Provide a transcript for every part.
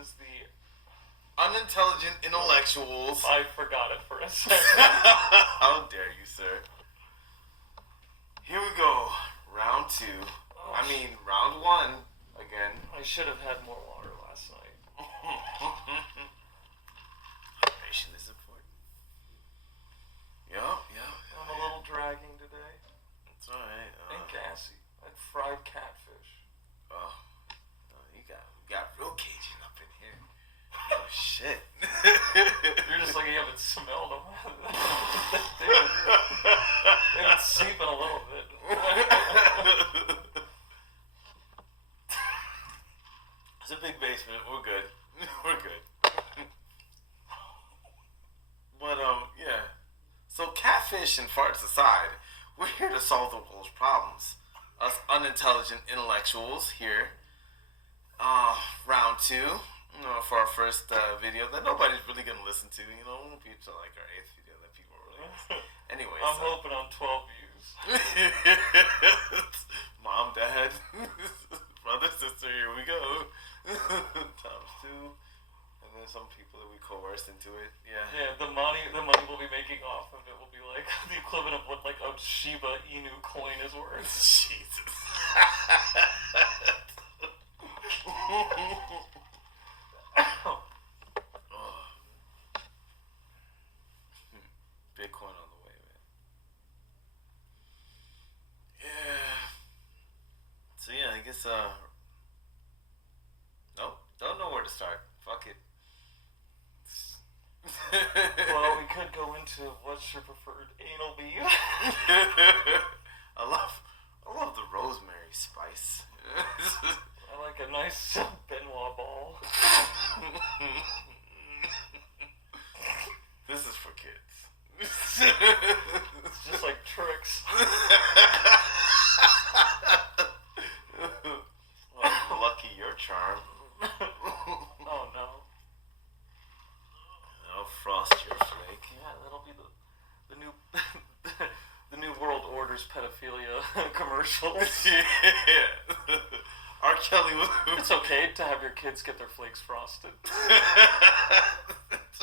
is the unintelligent intellectuals. I forgot it for a second. How dare you, sir? Here we go. Round 2. Round 1 again. I should have had more water last night. Hydration is important. Yep. I'm a little dragging today. It's alright. And gassy. I had fried catfish. Oh, you got real Cajun up in here. Oh, shit. You're just like, you haven't smelled them. They've been seeping a little bit. It's a big basement. We're good. We're good. But, yeah. So, catfish and farts aside, we're here to solve the world's problems. Us unintelligent intellectuals here. Round 2. For our first video that nobody's really going to listen to. It won't be until like our 8th video that people are really listen. Anyway, I'm hoping on 12 views. Mom, Dad, brother, sister, here we go. Times 2. And then some people that we coerced into it. Yeah, the money we'll be making off of it will be like the equivalent of what like a Shiba Inu coin is worth. Jesus. Bitcoin on the way, man. Yeah. So yeah, I guess nope, don't know where to start. Fuck it. Well, we could go into what's your preferred anal bead. I love the rosemary spice. I like a nice Benoit ball. This is for kids. It's just like tricks. Well, lucky your charm. Oh no. I'll frost your flake. Yeah, that'll be the new the new World Order's pedophilia commercials. Yeah. R. Kelly was. It's okay to have your kids get their flakes frosted. This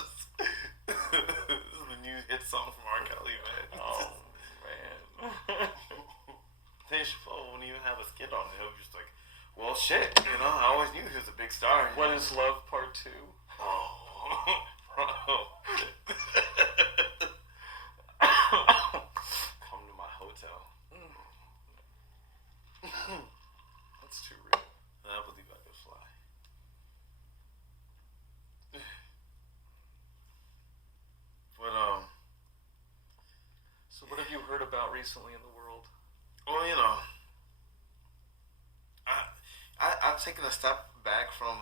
is the new hit song from R. Kelly, man. Oh man. Dave Chappelle wouldn't even have a skit on it. He was just like, well, shit, I always knew he was a big star. What is Love Part 2? Oh, bro. Come to my hotel. That's too real. I believe I could fly. But, So what have you heard about recently in the world? well, I've taken a step back from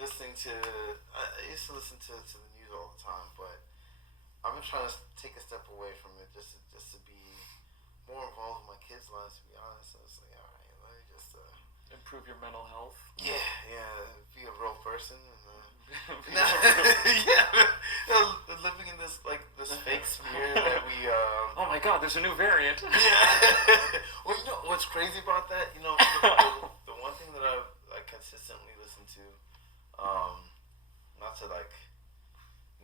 listening to. I used to listen to the news all the time, but I've been trying to take a step away from it just to be more involved in my kids' lives. To be honest, I was like, all right, let me just Improve your mental health? yeah, be a real person and. Be Nah, real- living in this fake sphere that we. Oh my God! There's a new variant. Yeah. Well, what's crazy about that? The one thing that I consistently listen to, not to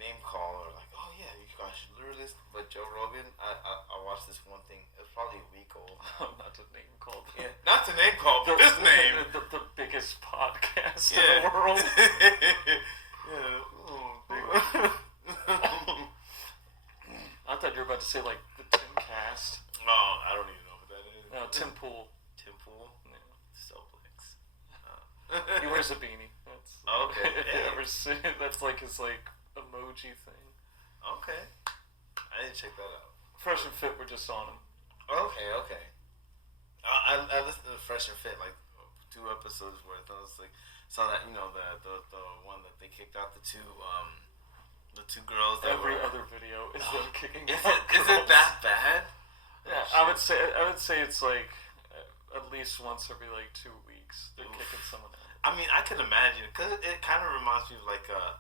name call or oh yeah, you guys should literally listen, but Joe Rogan, I watched this one thing. It was probably a week old. Not to name call. Yeah, not to name call, but this name. The biggest podcast Yeah. in the world. Yeah. I thought you were about to say the Tim Cast. Oh, I don't even know what that is. No, Tim Pool. Tim Pool. Yeah. So blinks. He wears a beanie. That's Okay. If you ever see it, that's his emoji thing. Okay. I didn't check that out. Fresh and Fit were just on him. Okay. I listened to Fresh and Fit 2 episodes worth. I was saw that the one that they kicked out the two girls. That Every were, other video is them kicking Is out it girls. that bad? Yeah, I would say it's at least once every 2 weeks they're kicking someone out. I mean, I can imagine because it kind of reminds me of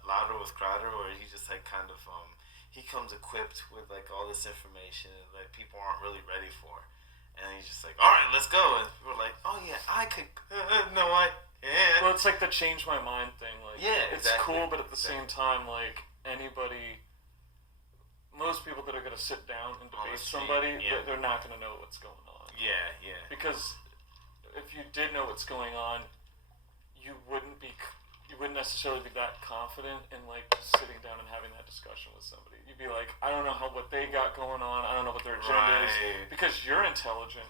Louder with Crowder, where he just he comes equipped with all this information that people aren't really ready for, and he's just all right, let's go, and people are like, oh yeah, I could. No, I Well, it's like the change my mind thing. Like, yeah, it's cool, but at the same time, like most people that are gonna sit down and debate somebody, they're not gonna know what's going on. Yeah, yeah. Because if you did know what's going on, you wouldn't necessarily be that confident in like just sitting down and having that discussion with somebody. You'd be like, I don't know what they got going on. I don't know what their agenda is, because you're intelligent.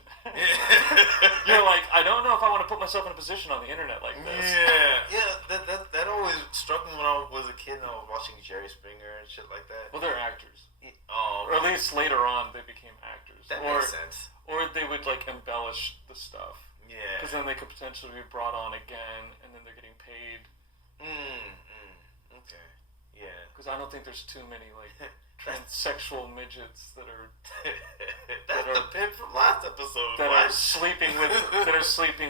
You're like, I don't know if I want to put myself in a position on the internet like this. Yeah. That always struck me when I was a kid and I was watching Jerry Springer and shit like that. Well, they're actors. Oh, or at least later on they became actors. That makes sense. Or they would like embellish the stuff. Yeah. Because then they could potentially be brought on again, and then they're getting paid. Okay. Yeah. Because I don't think there's too many like transsexual midgets that are the bit from last episode. That are sleeping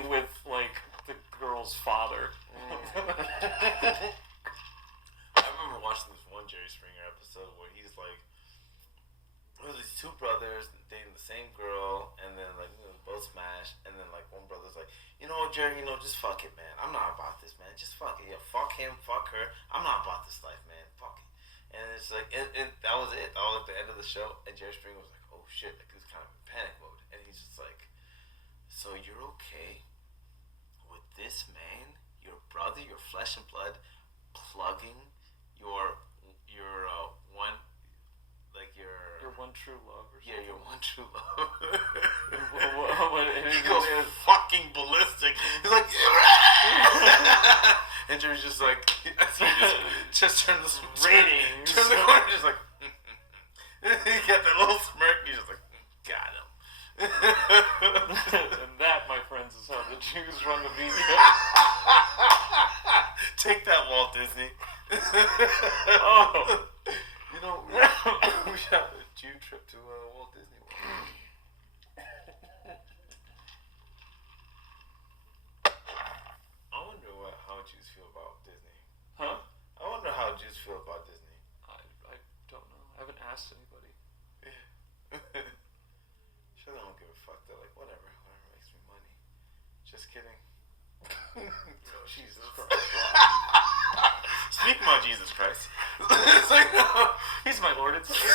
with like the girl's father. I remember watching this one Jerry Springer episode where he's like, there's these two brothers dating the same girl, and then like both smashed, and then like one brother's like, Jerry, just fuck it, man. I'm not about this, man. Just fuck it. Yeah, fuck him, fuck her. I'm not about this life, man. Fuck it. And it's like, and that was it. That was like the end of the show, and Jerry Springer was like, oh shit, like he was kind of in panic mode, and he's just like, so you're okay with this man, your brother, your flesh and blood, plugging your one. Like your one true love or something? Yeah, your one true love. He goes fucking ballistic. He's like, and Jerry's just like, just turn this ratings. Turn the corner, just like, he got that little smirk. He's just like, got him. And that, my friends, is how the Jews run the media. Take that, Walt Disney. Oh. We should have a Jew trip to Walt Disney World. I wonder how Jews feel about Disney. Huh? I wonder how Jews feel about Disney. I don't know. I haven't asked anybody. Yeah. Sure, they don't give a fuck. They're like, whatever makes me money. Just kidding. Jesus Christ. Speaking about Jesus Christ. It's like, no. He's my Lord and Savior.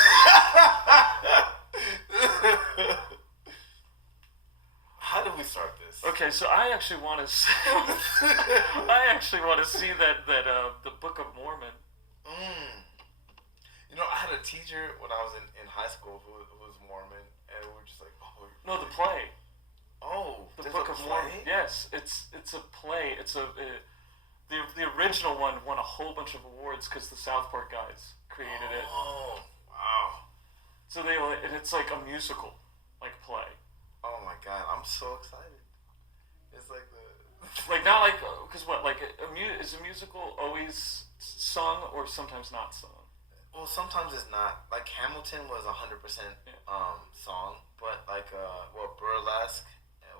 How did we start this? Okay, so I actually want to see that the Book of Mormon. I had a teacher when I was in high school who was Mormon, and we were just like, oh. No, the play. Oh, the Book of Mormon. Yes, it's a play. It's the original one won a whole bunch of awards because the South Park guys created it. Oh, wow. So it's like a musical, like play. Oh my god, I'm so excited. It's like like not like because what like is a musical always sung or sometimes not sung? Well, sometimes it's not. Like Hamilton was 100% song, but like Burlesque.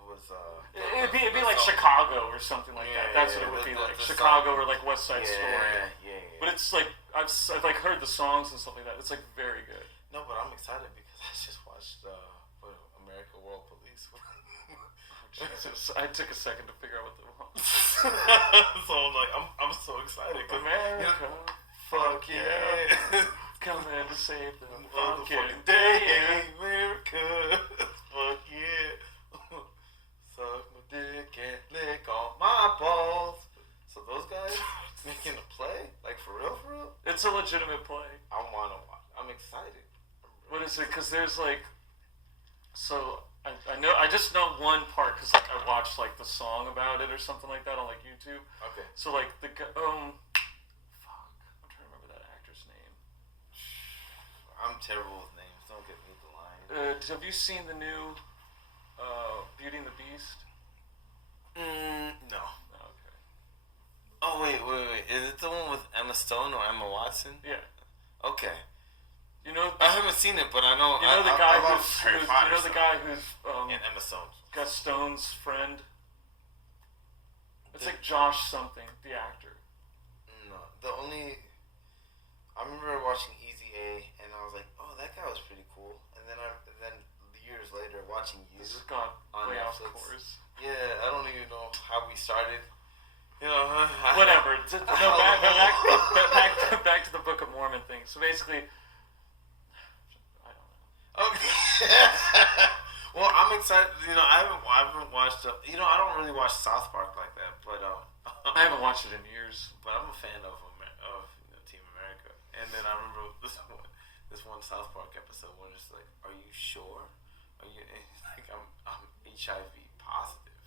It'd be like Chicago or something like that. That's what it would be like. Chicago or like West Side Story. Yeah. But it's like I've like heard the songs and stuff like that. It's like very good. No, but I'm excited because I just watched American World Police. Jesus, I took a second to figure out what that was. So I'm like, I'm so excited. America, fuck yeah, coming to save the fucking day, America, fuck yeah. Suck my dick and lick on my balls. So those guys making a play? Like for real? It's a legitimate play. I want to watch. I'm excited. What is it? Because there's like, so I just know one part because like I watched like the song about it or something like that on like YouTube. Okay. So like the fuck, I'm trying to remember that actor's name. I'm terrible with names. Don't get me the line. Have you seen the new Beauty and the Beast? No. Okay. Oh wait. Is it the one with Emma Stone or Emma Watson? Yeah. Okay. I haven't seen it, but I know. The guy who's and Emma Stone. Gaston's friend. It's like Josh something, the actor. No, I remember watching Easy A, and I was like, oh, that guy was pretty cool. And then years later, watching You this has gone on way off Netflix. course. Yeah, I don't even know how we started. Whatever. No, back to the Book of Mormon thing. So basically, I don't know. Okay. Well, I'm excited. I haven't watched. I don't really watch South Park like that, but I haven't watched it in years. But I'm a fan of Team America. And then I remember this one South Park episode where it's like, "Are you sure? Are you like I'm HIV positive?"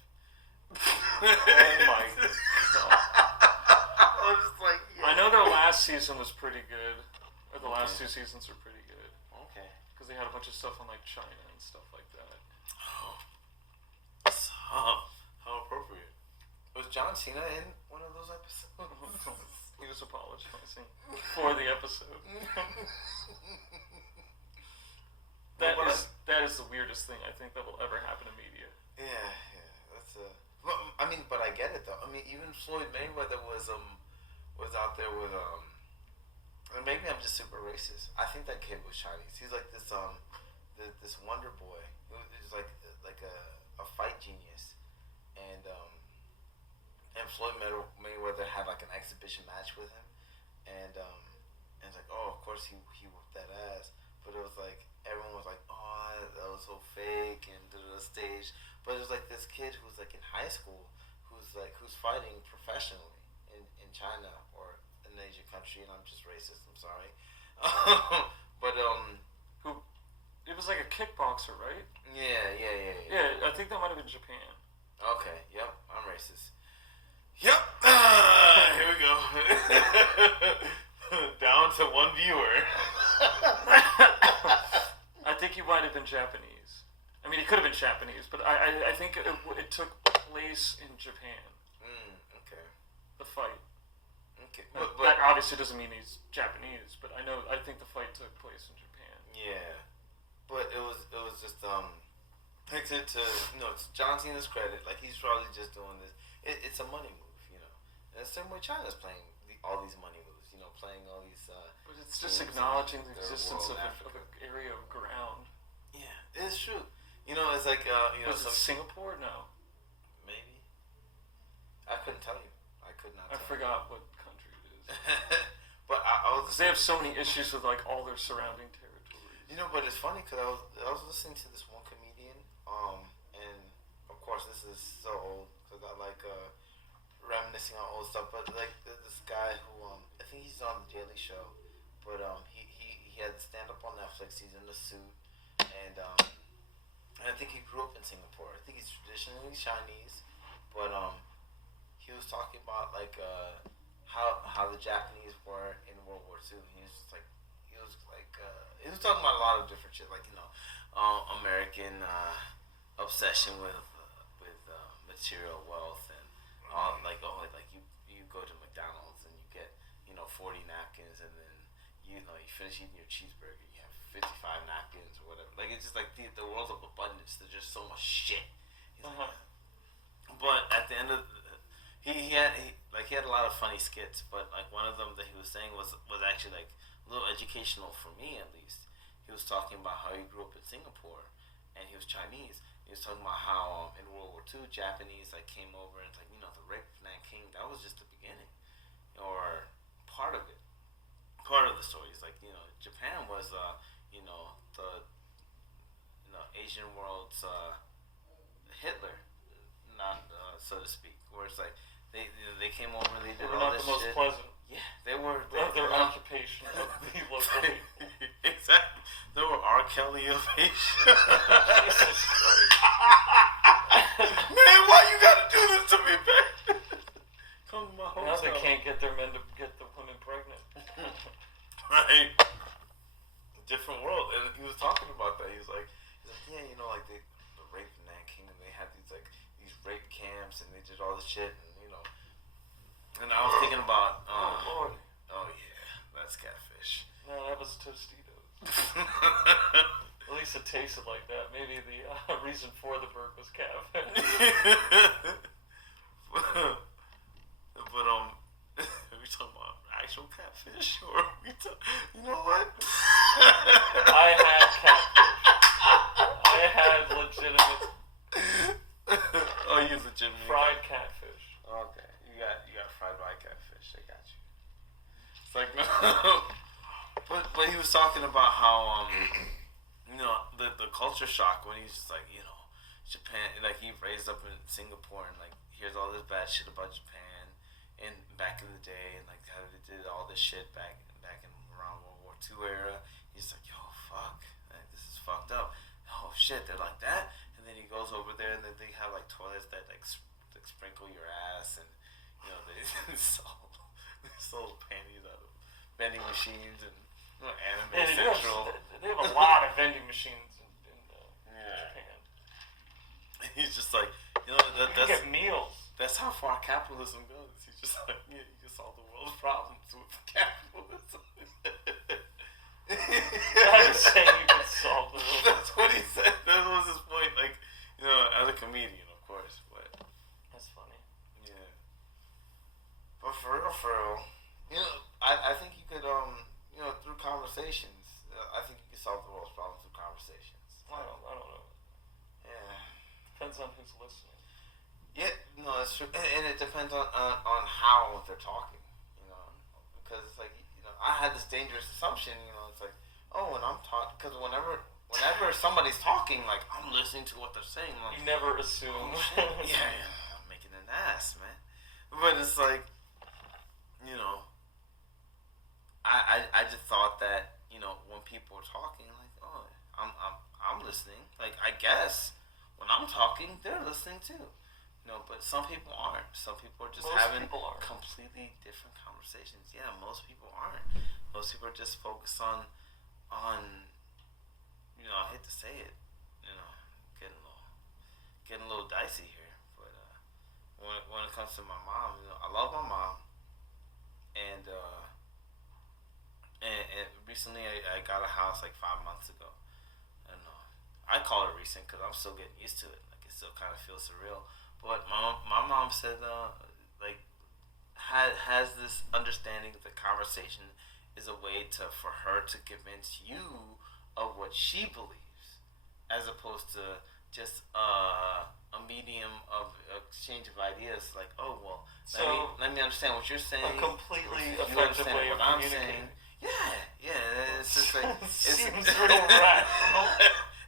Oh my god! I was just like, yeah. I know their last season was pretty good. Or the last 2 seasons were pretty good. Okay. Because they had a bunch of stuff on like China and stuff like that. How appropriate. Was John Cena in one of those episodes? He was apologizing for the episode. That is the weirdest thing I think that will ever happen in media. Yeah, that's Well, I mean, but I get it though. I mean, even Floyd Mayweather was out there with and maybe I'm just super racist. I think that kid was Chinese. He's like this this wonder boy. He's like a fight genius, and Floyd Mayweather had like an exhibition match with him, and it's like, oh, of course he whooped that ass, but it was like everyone was like, oh, that was so fake and to the stage, but it was like this kid who's like in high school who's fighting professionally in China or an Asian country, and I'm just racist. I'm sorry, but Who? It was like a kickboxer, right? Yeah. Yeah, I think that might have been Japan. Okay. Yep. I'm racist. Yep. Here we go. Down to one viewer. I think he might have been Japanese. I mean, he could have been Japanese, but I think it took place in Japan. Okay. The fight. Okay. But that obviously doesn't mean he's Japanese, but I think the fight took place in Japan. Yeah. But it was just like to it's John Cena's credit, like he's probably just doing this. It's a money move, And the same way China's playing all these money moves, playing all these. But it's just acknowledging the existence of an area of ground. Yeah, it's true. It's like Was it Singapore? No. Maybe. I couldn't tell you. I could not. I forgot what country it is. But I was. They have so many issues with like all their surrounding territories. But it's funny because I was listening to this one comedian, and of course this is so old because I like reminiscing on old stuff. But like this guy who I think he's on the Daily Show, but he had stand up on Netflix. He's in the suit, and I think he grew up in Singapore. I think he's traditionally Chinese, but he was talking about like how the Japanese were in World War II. He was talking about a lot of different shit, like American obsession with material wealth and like you go to McDonald's and you get 40 napkins and then you finish eating your cheeseburger, you have 55 napkins or whatever. Like it's just like the world of abundance. There's just so much shit. But at the end of he had a lot of funny skits, but like one of them that he was saying was actually like a little educational for me at least. He was talking about how he grew up in Singapore and he was Chinese. He was talking about how in World War II Japanese came over and the rape of Nanking, that was just the beginning or part of it. Part of the story is Japan was the Asian world's Hitler, not so to speak, where it's like they came over and they did all this shit. Not the most pleasant. Yeah, they were. Their occupation of the local. Exactly. They were R. Kelly of Asia. Jesus Christ. Man, why you gotta do this to me, man? Come to my hotel. Now they can't get their men to get the women pregnant. Right. Different world. And he was talking about that. He was like, yeah, the rape in Nanking, and they had these rape camps, and they did all this shit, and I was thinking about, oh yeah, that's Catfish. No, that was Tostitos. At least it tasted like that. Maybe the reason for the burp was Catfish. But are we talking about actual catfish, or are we you know what? I had catfish. I had legitimate. Oh, you legitimate fried catfish. Okay, you culture shock when he's just like, Japan, like he raised up in Singapore and like hears all this bad shit about Japan and back in the day and like how they did all this shit back in around World War II era. He's like, yo, fuck, like, this is fucked up. Oh shit, they're like that. And then he goes over there and then they have like toilets that like sprinkle your ass and they sold panties out of vending machines and anime central. They have a lot of vending machines in Japan. He's just like, you get meals. That's how far capitalism goes. He's just like, you can solve the world's problems with capitalism. I'm saying you can solve the world. That's what he said. That was his point. Like, as a comedian, of course, but that's funny. Yeah. But for real, I think you could, through conversations, I think you can solve the world's problems through conversations. I don't know. Yeah. Depends on who's listening. Yeah, no, that's true, and it depends on how they're talking, because it's like, I had this dangerous assumption, it's like, oh, when I'm talking, because whenever somebody's talking, like, I'm listening to what they're saying, like, you never assume. yeah, I'm making an ass, man, but it's like, I just thought that, when people are talking, like, oh, I'm listening, like, I guess when I'm talking, they're listening too. But some people aren't. Some people are just having completely different conversations. Yeah, most people aren't. Most people are just focused on I hate to say it, getting a little dicey here. But when it comes to my mom, I love my mom, and recently I got a house like 5 months ago, and I call it recent because I'm still getting used to it. Like it still kind of feels surreal. But my mom said, has this understanding that conversation is a way for her to convince you of what she believes, as opposed to just a medium of exchange of ideas. Like, oh well, let me understand what you're saying. A completely effective way of communicating. Yeah. It's just like seems real rational.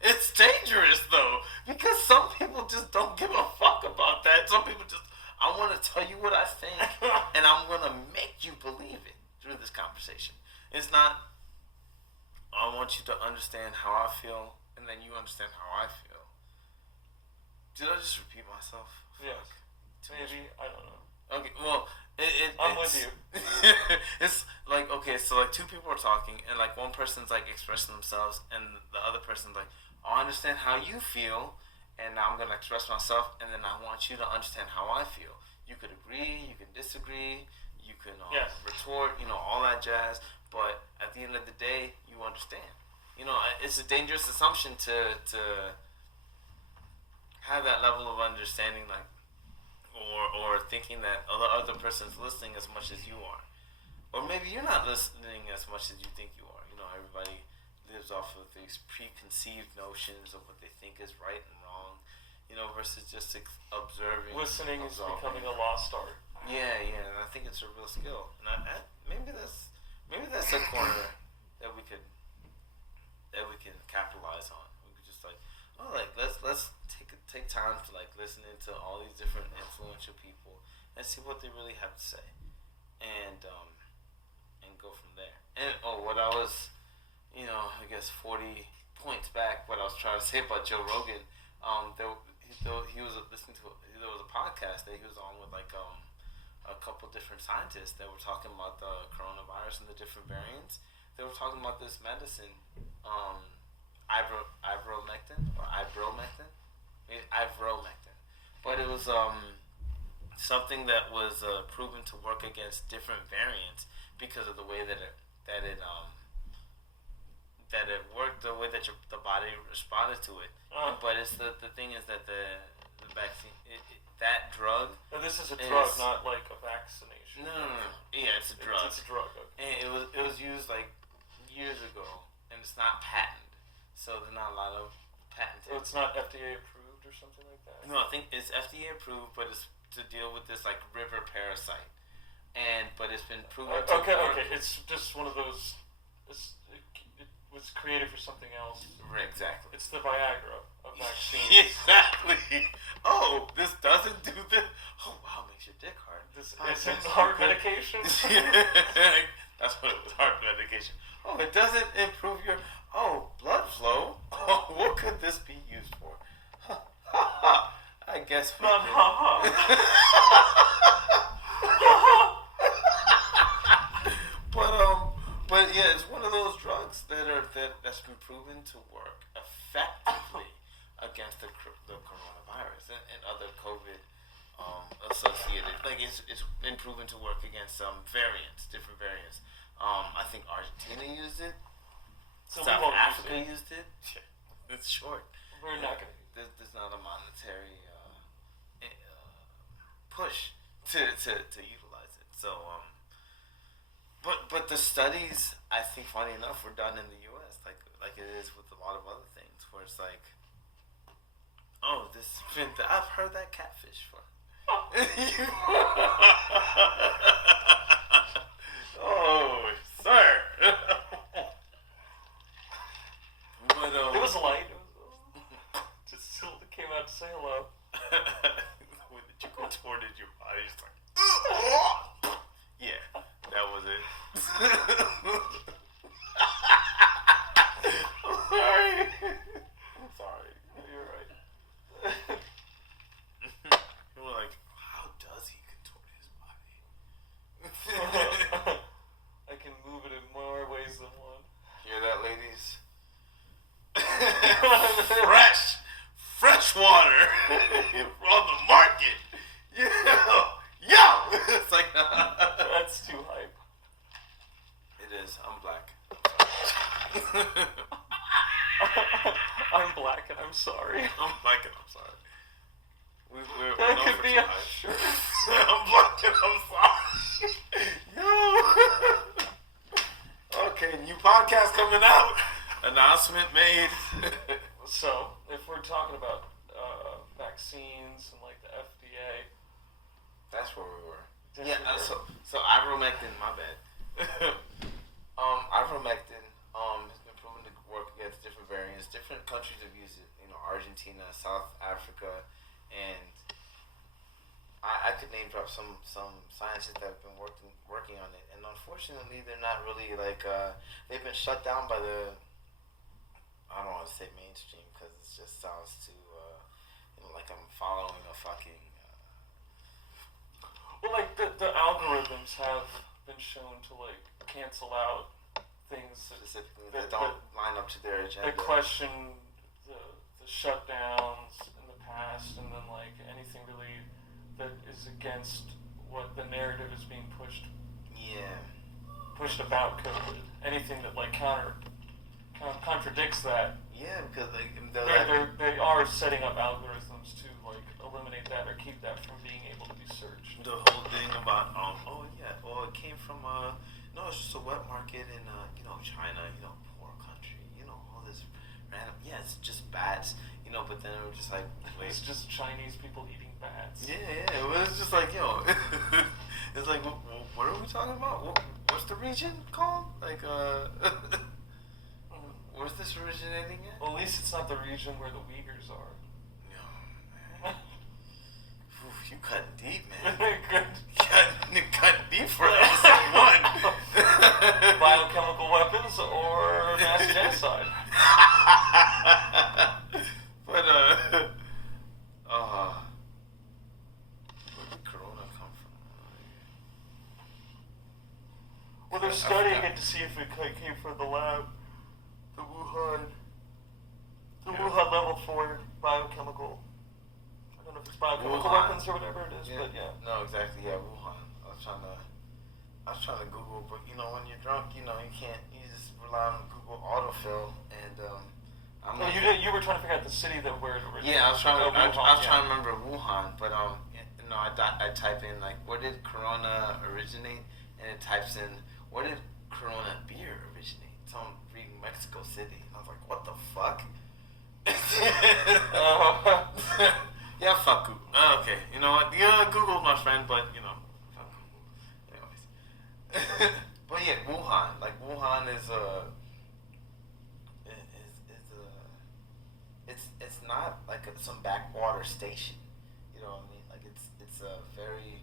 It's dangerous though, because some people just don't give a fuck about that. Some people just, I want to tell you what I think, and I'm gonna make you believe it through this conversation. It's not, I want you to understand how I feel, and then you understand how I feel. Did I just repeat myself? Yes. Maybe, I don't know. Okay, well, I'm with you. It's like, okay, so like two people are talking, and like one person's like expressing themselves, and the other person's like, I understand how you feel, and now I'm gonna express myself, and then I want you to understand how I feel. You could agree, you can disagree, you can retort, all that jazz, but at the end of the day, you understand. It's a dangerous assumption to have that level of understanding, like, or thinking that the other person's listening as much as you are. Or maybe you're not listening as much as you think you are. Everybody lives off of these preconceived notions of what they think is right and wrong, versus just observing. Listening is becoming a lost art. Yeah, and I think it's a real skill. And maybe that's a corner that we can capitalize on. We could just let's take time to like listen into all these different influential people and see what they really have to say, and go from there. And what I was, I guess 40 points back, what I was trying to say about Joe Rogan, he was listening to, there was a podcast that he was on with like a couple different scientists that were talking about the coronavirus and the different variants. They were talking about this medicine, ivermectin, but it was something that was proven to work against different variants because of the way that it worked, the way that the body responded to it. But it's the thing is that the vaccine, that drug. No, this is a drug, not like a vaccination. No. Yeah, it's a drug. It's a drug. Okay. And it was used like years ago, and it's not patented, so there's not a lot of patented. So it's not FDA approved or something like that. No, I think it's FDA approved, but it's to deal with this like river parasite, but it's been proven. Okay. It's just one of those. was created for something else. Right, exactly. It's the Viagra of vaccines. Exactly. Oh, this doesn't do this. Oh wow, makes your dick hard. This isn't heart medication. That's what it was, heart medication. Oh, it doesn't improve your blood flow. Oh, what could this be used for? I guess we Not but yeah, it's one of those drugs that's been proven to work effectively against the coronavirus and other COVID associated. Like it's been proven to work against some different variants. I think Argentina used it. So South Africa used it. It's short. We're not gonna. There's not a monetary push to utilize it. So but the studies, I think, funny enough, were done in the U.S. like it is with a lot of other things, where it's like, oh, I've heard that catfish from. Oh, sir. But It was light. Just came out to say hello. When you contorted your body, it's like, yeah, that was it. I'm sorry. You're right. You were like, how does he contort his body? I can move it in more ways than one. Hear that, ladies? Fresh water on the market. Yo, it's like That's too hype. it is. I'm black. I'm black and I'm sorry. I'm black and I'm sorry. We're That known could for be too a hype. shirt. I'm black and I'm sorry. Yo. Okay, new podcast coming out. Announcement made. So, if we're talking about vaccines and like the FDA, That's where we were. Yes, Yeah. we were. So ivermectin, my bad. Ivermectin has been proven to work against different variants. Different countries have used it. You know, Argentina, South Africa, and I could name drop some scientists that have been working on it. And unfortunately, they're not really they've been shut down by the, I don't want to say mainstream because it just sounds too like I'm following a fucking. well, like the algorithms have been shown to like cancel out things Specifically, that that don't line up to their agenda. that question the shutdowns in the past, and then like anything really that is against what the narrative is being pushed about COVID. Anything that like contradicts that. Yeah, because They are setting up algorithms to like eliminate that or keep that from being able to be searched. the whole thing about it came from no, it's just a wet market in China, poor country, all this random, it's just bats, but then it was just like, wait, It's just Chinese people eating bats. yeah, it was just like, it's like, what are we talking about? What's the region called? Like, where's this originating at? Well, at least it's not the region where the Uyghurs are. No, man. Oof, you cutting deep, man. Good. Cutting deep for episode 1. Biochemical weapons or mass genocide. But where did Corona come from? Well, they're studying it to see if it came from the lab. The Wuhan level 4 biochemical. I don't know if it's biochemical Wuhan. weapons or whatever it is, but yeah. No, exactly. Yeah, Wuhan. I was trying to Google, but when you're drunk, you can't. You just rely on Google autofill, and You were trying to figure out the city where it originated. Yeah, I was trying to. Wuhan, I was trying to remember Wuhan, but I type in like, where did Corona originate, and it types in, where did Corona beer originate? So I'm reading Mexico City, and I was like, what the fuck? Yeah, fuck Google. Okay, you know what? Yeah, Google's my friend, but fuck Google. Anyways, but yeah, Wuhan. Like Wuhan is like some backwater station. You know what I mean? Like it's a very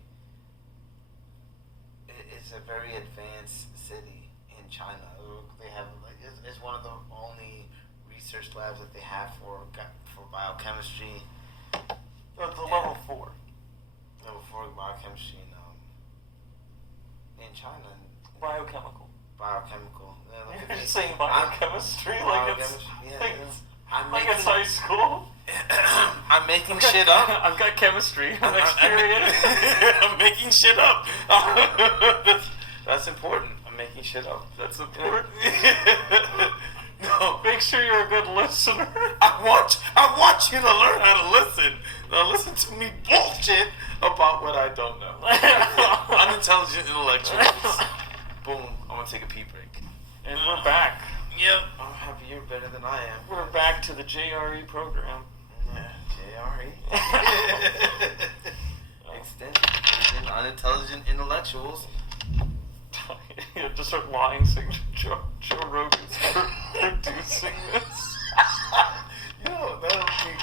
it's a very advanced city in China. They have like it's one of the only research labs that they have for biochemistry. The level 4. Level 4 biochemistry in China. Biochemical. Biochemical. Yeah, like You're just saying biochemistry like it's high school. I'm making shit up. I've got chemistry. I'm experienced. I'm making shit up. That's important. I'm making shit up. That's important. No. Make sure you're a good listener. I want you to learn how to listen. Now listen to me bullshit about what I don't know. Unintelligent intellectuals. Boom. I'm gonna take a pee break. And we're back. Yep. I'm happy you're better than I am. We're back to the JRE program. JRE. Extended unintelligent intellectuals. You just start lying, saying Joe Rogan's producing this. That would be a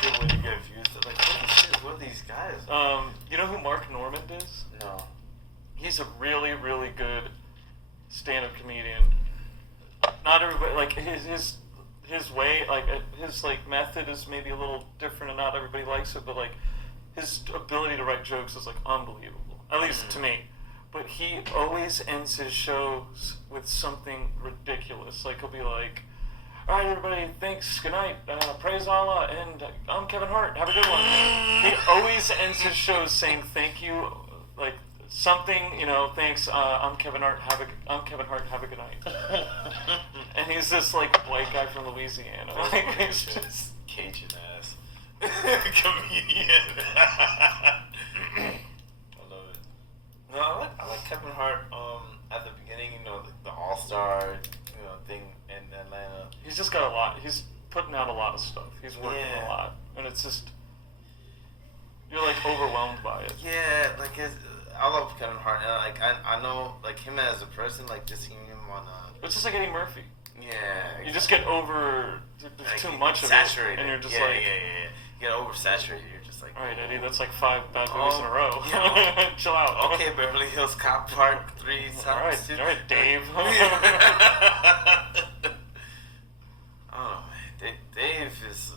good way to get views. Like, holy shit, what are these guys? You know who Mark Normand is? No. He's a really, really good stand-up comedian. Not everybody, like, his way, like, his, like, method is maybe a little different and not everybody likes it, but, like, his ability to write jokes is, like, unbelievable. At least to me. But he always ends his shows with something ridiculous. Like, he'll be like, all right, everybody, thanks, good night, praise Allah, and I'm Kevin Hart, have a good one. He always ends his shows saying thank you, like, something, thanks, I'm Kevin Hart, have a good night. And he's this, like, white guy from Louisiana. Like, he's just Cajun ass comedian. No, I like Kevin Hart. At the beginning, the All-Star, thing in Atlanta. He's just got a lot. He's putting out a lot of stuff. He's working a lot, and it's just you're like overwhelmed by it. Yeah, like I love Kevin Hart, and like I know like him as a person, like just seeing him on. It's just like Eddie Murphy. Yeah. Exactly. You just get over. There's like, too much of it, and you're just like. Yeah. You get oversaturated. You're just like. All right, Eddie. That's like 5 bad movies in a row. Yeah. Chill out. Okay, Beverly Hills Cop Part 3. All right, Dave. I don't know, man. Dave is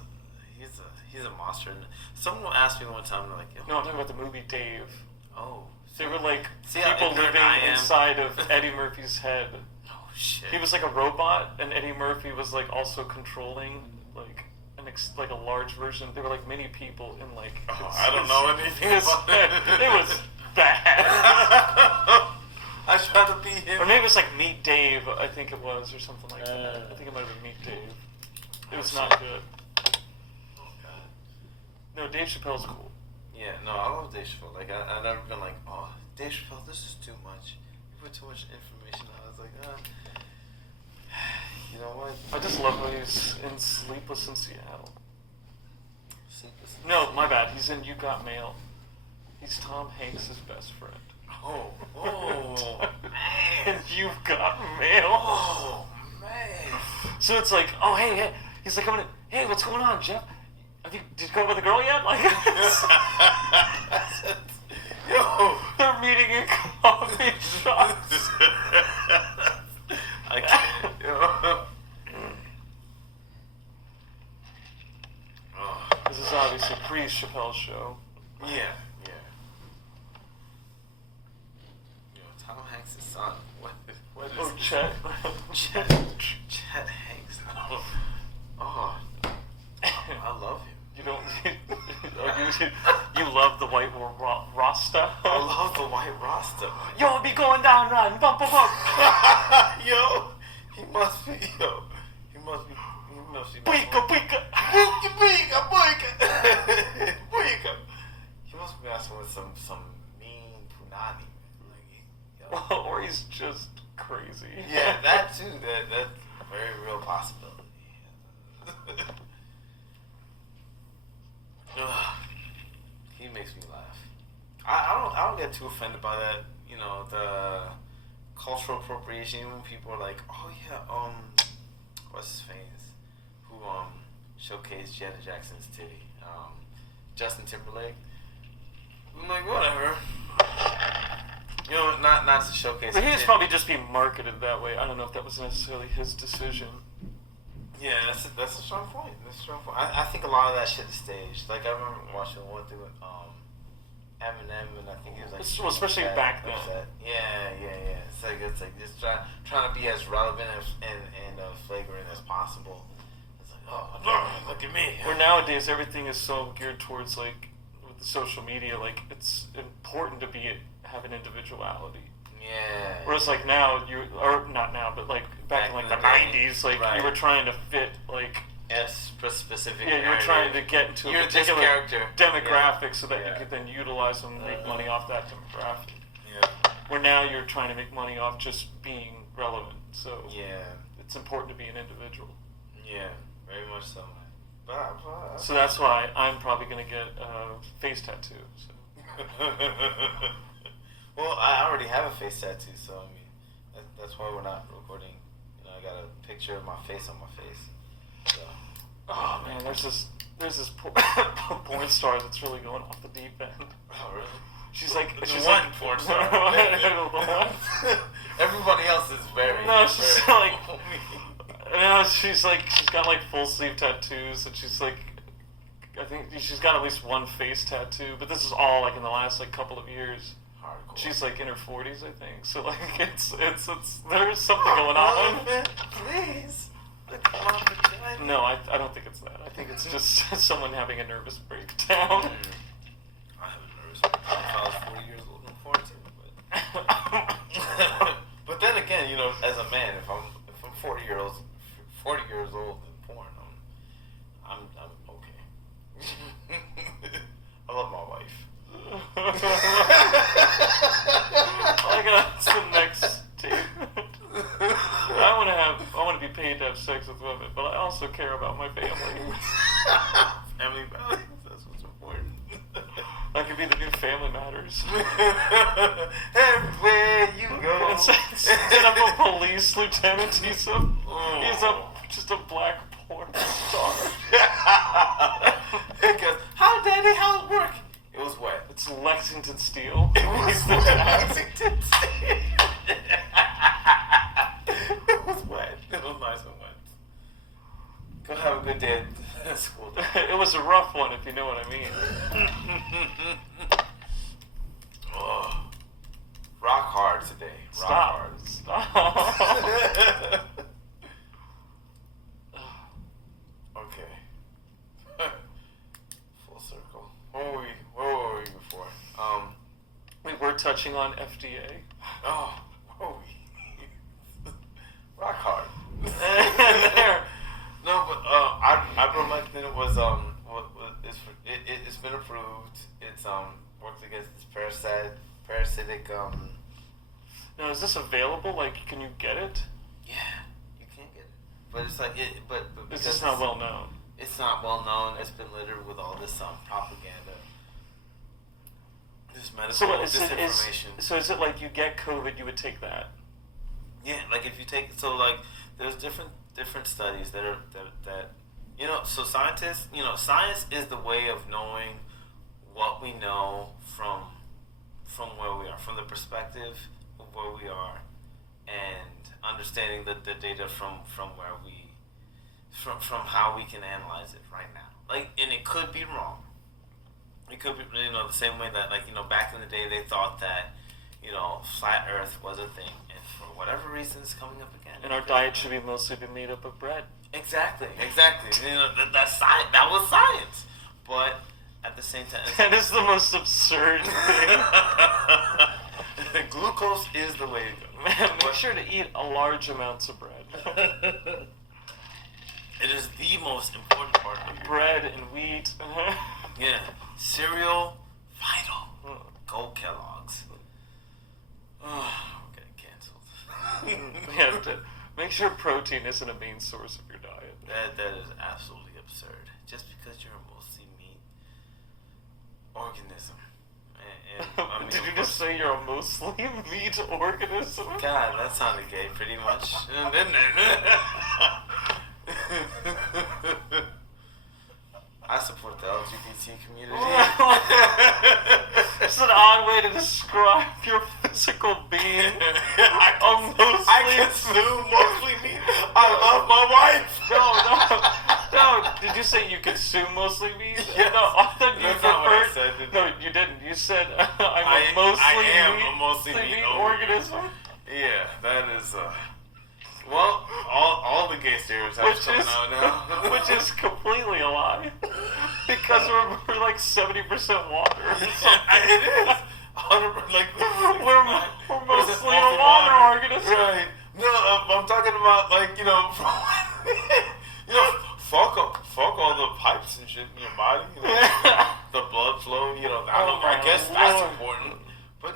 he's a monster. And someone asked me one time, like, no, I'm talking about the movie Dave. Oh, they were like people living inside of Eddie Murphy's head. Oh shit. He was like a robot, and Eddie Murphy was like also controlling like a large version. They were like many people in like. I don't know anything about it. It was bad. I tried to be him. Or maybe it was like Meet Dave, I think it was, or something like that. I think it might have been Meet Dave. It was not good. Oh god. No, Dave Chappelle's cool. Yeah, no, I love Dave Chappelle. Like, I've never been like, oh, Dave Chappelle, this is too much. You put too much information out. I was like, you know what? I just love when he's in Sleepless in Seattle. Sleepless. No, my bad. He's in You Got Mail. He's Tom Hanks' best friend. Oh, man. And You've Got Mail. Oh, man. So it's like, oh, hey. He's like, hey, what's going on, Jeff? Did you go with the girl yet? Like, yo, they're meeting in coffee shops. I can't. Yo. This is obviously pre-Chappelle show. Yeah. Yo, Tom Hanks' son. What is Oh, Chet. Chet Hanks. Oh, I love him. You don't. You love the white Rasta. I love the white Rasta. Yo, be going down, run, bump. Yo, he must be. Puika. He must be messing with some mean punani. Like, or he's just crazy. Yeah, that too. That's a very real possibility. He makes me laugh. I don't get too offended by that. The cultural appropriation. When people are like, "Oh yeah, what's his face? Who showcase Janet Jackson's titty. Justin Timberlake. I'm like, whatever. You know, not to showcase. But he's probably just being marketed that way. I don't know if that was necessarily his decision. Yeah, that's a strong point. I think a lot of that shit is staged. Like, I remember watching one thing with Eminem, and I think he was like, well, especially back then. Yeah. It's like just trying to be as relevant and flagrant as possible. It's like, oh, look at me. Where nowadays everything is so geared towards, like, with the social media, like, it's important to have an individuality. Yeah. Whereas like now or not now, but like back in like the 90s, like you were trying to fit like specific. Yeah, you were trying to get into a particular demographic so that you could then utilize them and make money off that demographic. Yeah. Where now you're trying to make money off just being relevant. So it's important to be an individual. Yeah, very much so. So that's why I'm probably gonna get a face tattoo. So. Well, I already have a face tattoo, so I mean, that's why we're not recording. You know, I got a picture of my face on my face. So. Oh man, there's this porn star that's really going off the deep end. Oh really? She's like porn star. Everybody else is very. No, she's like. No, she's got like full sleeve tattoos, and she's like. I think she's got at least one face tattoo, but this is all like in the last like couple of years. Hardcore. She's like in her 40s, I think. So like it's there's something going on. Please. Look at my vagina. No, I don't think it's that. I think it's just someone having a nervous breakdown. I have a nervous breakdown if I was 40 years old in porn too, but but then again, you know, as a man, if I'm 40 years old in porn, I'm okay. I love my wife. That's the next statement. I want to be paid to have sex with women, but I also care about my family. Family values, that's what's important. That could be the new Family Matters. Everywhere you go. Instead of a police lieutenant, he's just a black porn star. He goes, how daddy, how's work? It was wet. It's Lexington Steel. It was Lexington Steel. It was wet. It was nice and wet. Go have a good day at school. It was a rough one, if you know what I mean. Oh, rock hard today. Stop. Okay. Full circle. Where were we before? We were touching on FDA. Oh, where were we? Rock hard. There. No, but ivermectin was it's been approved. It's works against this parasitic. Now, is this available? Like, can you get it? Yeah, you can get it, but it's like but It's just not well known. It's not well known. It's been littered with all this propaganda. This medical disinformation. So is it like you get COVID, you would take that? Yeah, like if you take there's different studies that you know, so scientists, you know, science is the way of knowing what we know from where we are, from the perspective of where we are, and understanding the data from where from how we can analyze it right now. Like, and it could be wrong. It could be, you know, the same way that, like, you know, back in the day they thought that, you know, flat Earth was a thing, and for whatever reason it's coming up again. And our diet should be mostly made up of bread. Exactly. You know, that's science. That was science. But at the same time, that is the most absurd thing. Glucose is the way to go. Make sure to eat a large amounts of bread. It is the most important part of your bread and wheat. Yeah, cereal, vital. Go Kellogg's. Oh, we're getting canceled. We have to make sure protein isn't a main source of your diet. That is absolutely absurd. Just because you're a mostly meat organism. I mean, did you just say you're a mostly meat organism? God, that sounded gay, pretty much. LGBT community. It's an odd way to describe your physical being. I consume mostly meat. I love my wife. No. Did you say you consume mostly meat? Yes. No, I thought you That's not what I referred. said. No, you didn't. You said I'm I am a a mostly meat organism. Yeah, that is. Well, all the gay stereotypes coming out now. Which is completely a lie. Because we're like 70% water. It is. 100%. Like we're mostly a water organism. Right. No, I'm talking about like fuck all the pipes and shit in your body. The blood flow. I guess that's important. But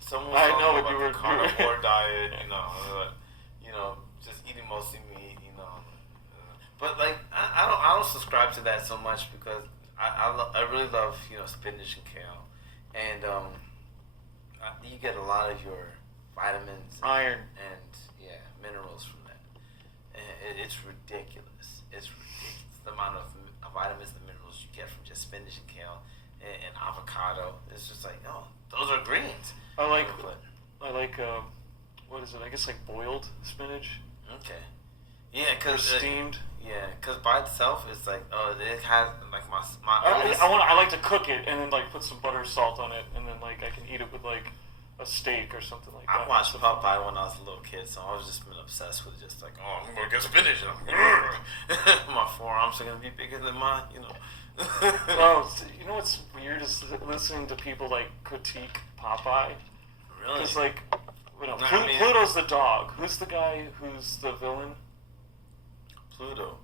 someone was talking about the carnivore diet. Just eating mostly meat. But like I don't subscribe to that so much because I really love spinach and kale, and you get a lot of your vitamins, iron, and minerals from that. And it's ridiculous. It's ridiculous the amount of vitamins and minerals you get from just spinach and kale and avocado. It's just like those are greens. I like what is it? I guess like boiled spinach. Okay. Yeah, because steamed. Because by itself, it's like it has like my. I like to cook it and then like put some butter, salt on it, and then like I can eat it with like a steak or something like that. I watched Popeye when I was a little kid, so I was just been obsessed with just like I'm gonna get spinach. My forearms are gonna be bigger than mine, Oh, you know what's weird is listening to people like critique Popeye. Really? Because like, Pluto's the dog. Who's the guy who's the villain? Pluto.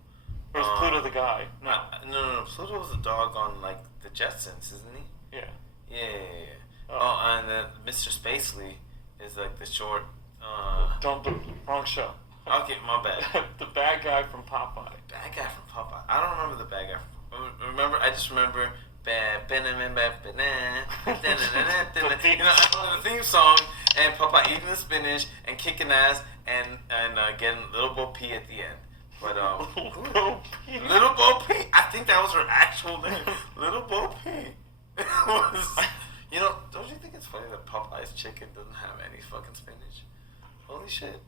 Or is Pluto the guy? No. Pluto's the dog on like the Jetsons, isn't he? Yeah. Yeah. And then Mr. Spacely is like the short. Wrong show. Okay, my bad. The bad guy from Popeye. Bad guy from Popeye. I don't remember the bad guy. I just remember the theme song and Popeye eating the spinach and kicking ass and getting Little Bo P at the end. But Little Bo P. I think that was her actual name. Little Bo P. Don't you think it's funny that Popeye's chicken doesn't have any fucking spinach? Holy shit.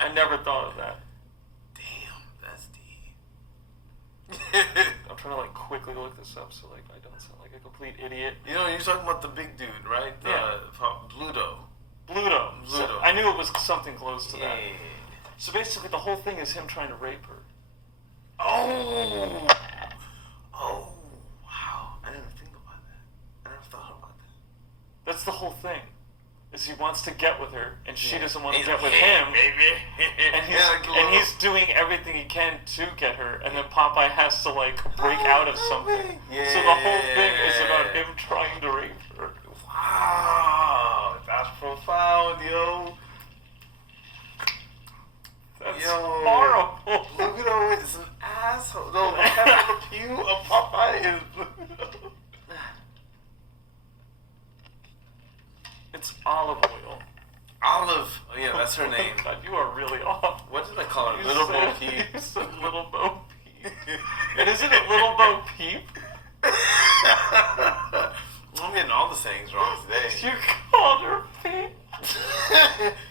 I never thought of that. Damn, that's deep. I'm trying to like quickly look this up so like I don't sound like a complete idiot. You're talking about the big dude, right? Pluto. So I knew it was something close to that. Yeah. So basically the whole thing is him trying to rape her. Oh, wow. I didn't think about that. I never thought about that. That's the whole thing. Is he wants to get with her, and she doesn't want to get with him. him. Baby. And he's doing everything he can to get her, and then Popeye has to like break out of something. Yeah. So the whole thing is about him trying to rape her. Wow, that's profound, yo. That's horrible. Pluto is an asshole. No, the head of the pew of Popeye is Pluto. It's olive oil. Olive. Oh, yeah, that's her name. God, you are really off. What did I call her? Little Bo Peep. You said Little Bo Peep. And isn't it Little Bo Peep? I'm getting all the sayings wrong today. You called her Pete.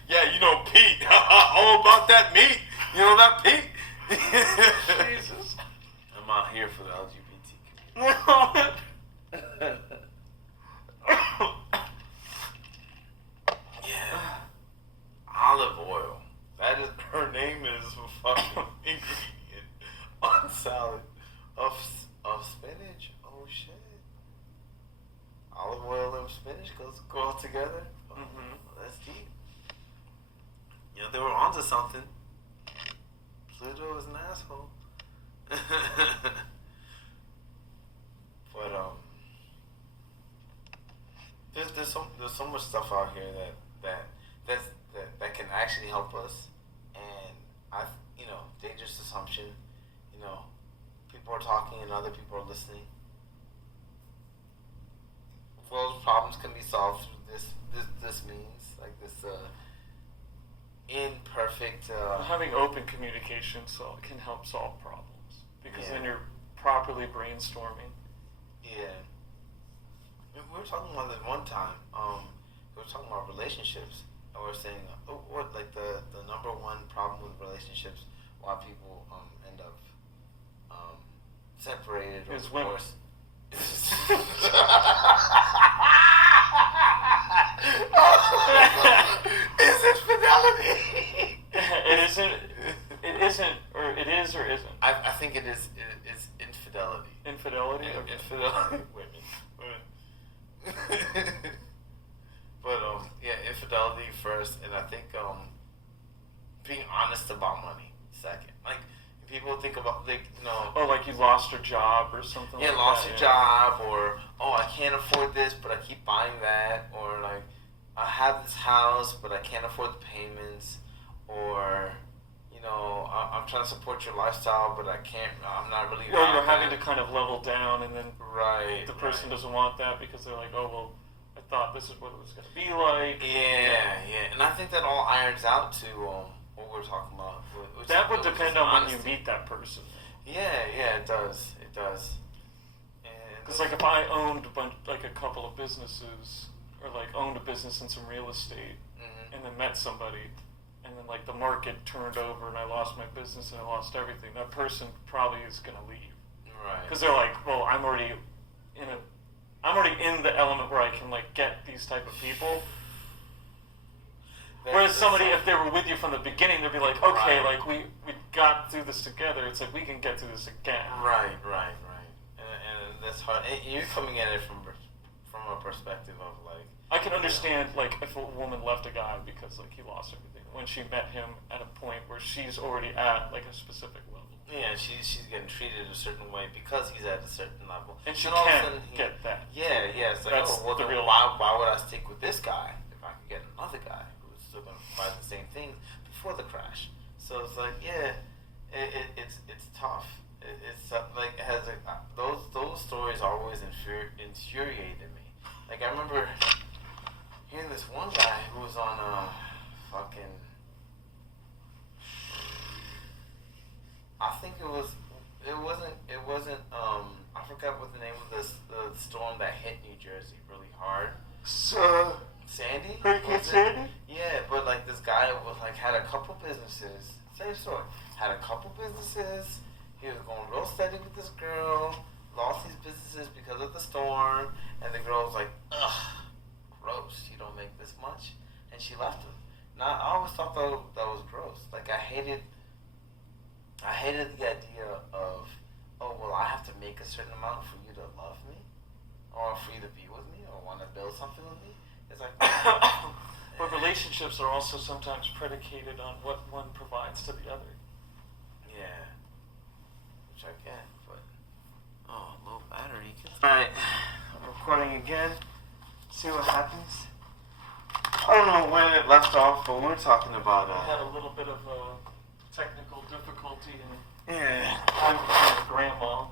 Yeah, Pete. All about that meat. You know that Pete? Jesus. I'm out here for the LGBT community. Yeah. Olive oil. That is her name is fucking ingredient on salad of spinach. Oh shit. Olive oil and spinach go all together. Mm-hmm. That's deep. They were onto something. Pluto is an asshole. But there's so much stuff out here that can actually help us, and dangerous assumption. People are talking and other people are listening. World's problems can be solved through this means, like this imperfect. Having open communication can help solve problems because then you're properly brainstorming. Yeah. We were talking about this one time. We were talking about relationships. And we were saying, what like the number one problem with relationships, why people end up separated or divorced. Is infidelity? It isn't. It isn't, or it is, or isn't. I think it is. It is infidelity. Infidelity. Okay. Infidelity. Women. But infidelity first, and I think being honest about money second. Like people think about Oh, like you lost your job or something. Yeah, like lost that, your job, or I can't afford this, but I keep buying that, or like I have this house, but I can't afford the payments, or I'm trying to support your lifestyle, but I can't. I'm not really. Well, you're having to kind of level down, and then the person doesn't want that because they're like, oh well, I thought this is what it was going to be like. Yeah, and I think that all irons out to what we're talking about. That would depend on when you meet that person. Yeah, it does. It does. Because like if I owned a couple of businesses, or like owned a business in some real estate, and then met somebody, and then like the market turned over and I lost my business and I lost everything, that person probably is going to leave. Right. Because they're like, well, I'm already in the element where I can like get these type of people. Whereas somebody, if they were with you from the beginning, they'd be like, okay, like we got through this together. It's like we can get through this again. Right. And that's hard. And you're coming at it from a perspective of like. I can understand like if a woman left a guy because like he lost everything when she met him at a point where she's already at like a specific level. Yeah, she's getting treated a certain way because he's at a certain level. And she can't get that. Yeah. It's like, that's the real. Why would I stick with this guy if I could get another guy who's still going to provide the same things before the crash? So it's like, it's tough. It's like it has those stories always infuriated me. Like I remember hearing this one guy who was on fucking. I think it wasn't I forgot what the name of the storm that hit New Jersey really hard. Sandy? Hurricane Sandy? Yeah, but like this guy was like had a couple businesses. Same story. Had a couple businesses. He was going real steady with this girl. Lost these businesses because of the storm, and the girl was like, ugh, gross. You don't make this much, and she left him. Now I always thought that was gross. Like I hated the idea of, oh, well, I have to make a certain amount for you to love me, or for you to be with me, or want to build something with me. It's like, but relationships are also sometimes predicated on what one provides to the other. Yeah, which I get, but low battery. All right, I'm recording again. See what happens. I don't know when it left off, but we were talking about. We had a little bit of technical difficulty, and yeah, I'm kind of grandma.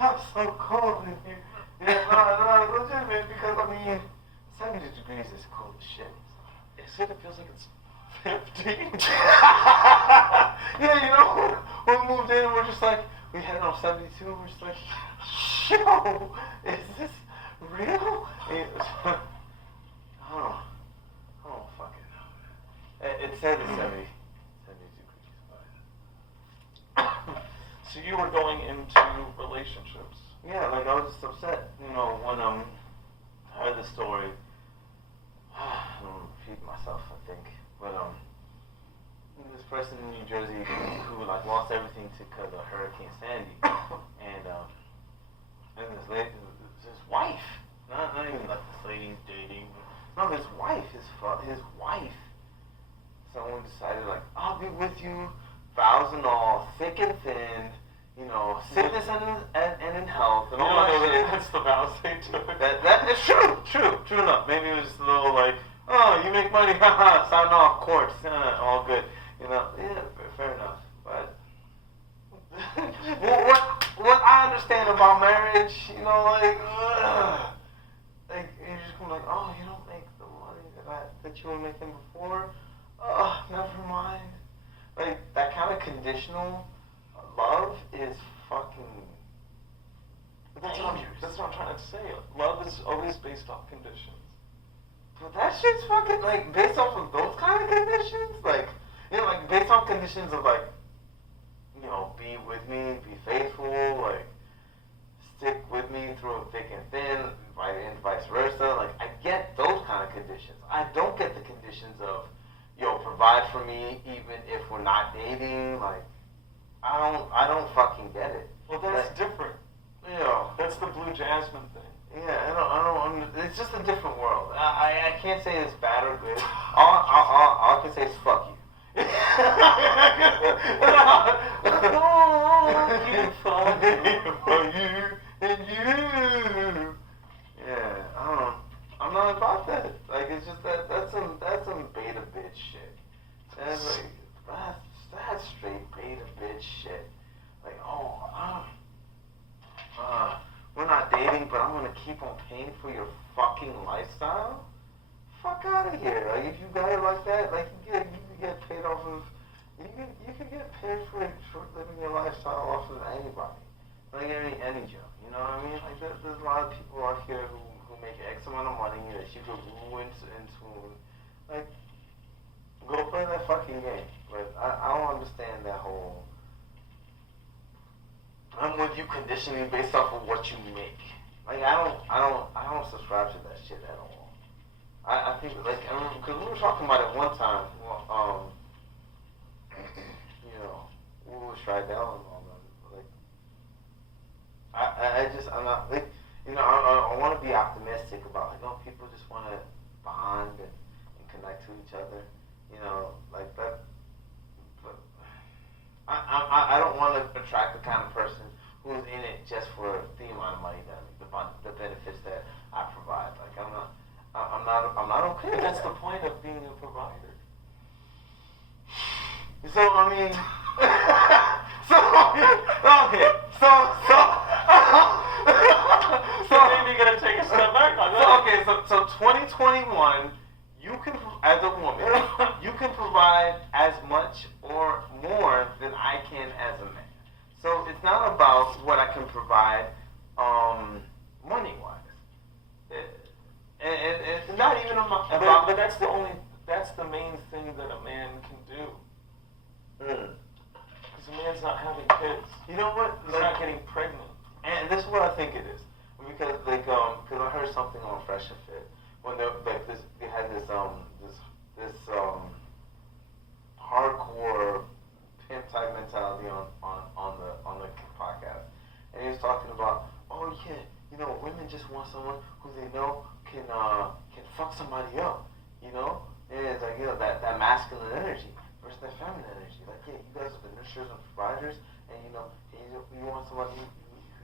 I'm so cold in here. Yeah, no, legitimate, because I mean, 70 degrees is cold as shit. It feels like it's 50. Yeah, when we moved in, we're just like, we had it on 72, we're just like, yo, is this real? I don't fucking know. It said it's 70 degrees, but. So you were going into relationships. Yeah, like I was just upset, when I heard the story. I'm gonna repeat myself, I think, but this person in New Jersey who like lost everything because of Hurricane Sandy, and his wife, not even like this lady dating, no, his wife, his wife. Someone decided like, I'll be with you, vows and all, thick and thin. Sickness and in health and all that shit. That's the vows they took. That is true enough. Maybe it was just a little like, oh, you make money, haha, sign off, courts, all good. Yeah, fair enough. But what I understand about marriage, like you just come like, oh, you don't make the money that you were making before. unconditional love is fucking That's what I'm trying to say. Love is always based off conditions. But that shit's fucking, like, based off of those kind of conditions? Like, you know, like, based off conditions of, like, you know, be with me, be faithful, like, stick with me through thick and thin, and vice versa. Like, I get those kind of conditions. I don't get the conditions of, yo, provide for me even if we're not dating. Like, I don't fucking get it. Well, that's different. You know, that's the Blue Jasmine thing. Yeah, I don't. It's just a different world. I can't say it's bad or good. All I can say is fuck you. You fuck you and you. Yeah, I'm not about that. Like, it's just that's some beta bitch shit. That's like that's straight beta bitch shit. Like, we're not dating, but I'm gonna keep on paying for your fucking lifestyle. Fuck out of here. Like, if you got it like that, like, you can get paid off of. You can get paid for living your lifestyle off of anybody. Like any job. You know what I mean? Like, there's a lot of people out here who make X amount of money that you could woo into. Like, go play that fucking game. But I don't understand that whole. I'm with you conditioning based off of what you make. Like, I don't subscribe to that shit at all. I think, like, because we were talking about it one time. You know, we were straight down and all that. Like, I'm not, like, you know, I want to be optimistic about, like, oh, people just want to bond and connect to each other. You know, like that. But I don't want to attract the kind of person who's in it just for the amount of money that the benefits that I provide. Like, I'm not okay. But that's the point of being a provider. So I mean, so maybe you're gonna take a step back on that. So 2021. You can, as a woman, you can provide as much or more than I can as a man. So it's not about what I can provide, money-wise. And it's not even about. But that's the main thing that a man can do. Because a man's not having kids. You know what? He's not getting pregnant. And this is what I think it is. Because, like, because I heard something on Fresh and Fit. When they had this hardcore pimp type mentality on the podcast, and he was talking about, oh yeah, you know, women just want someone who they know can fuck somebody up, you know, and it's like, you know, that masculine energy versus that feminine energy. Like, yeah, you guys are the nurturers and providers, and you know, you want somebody who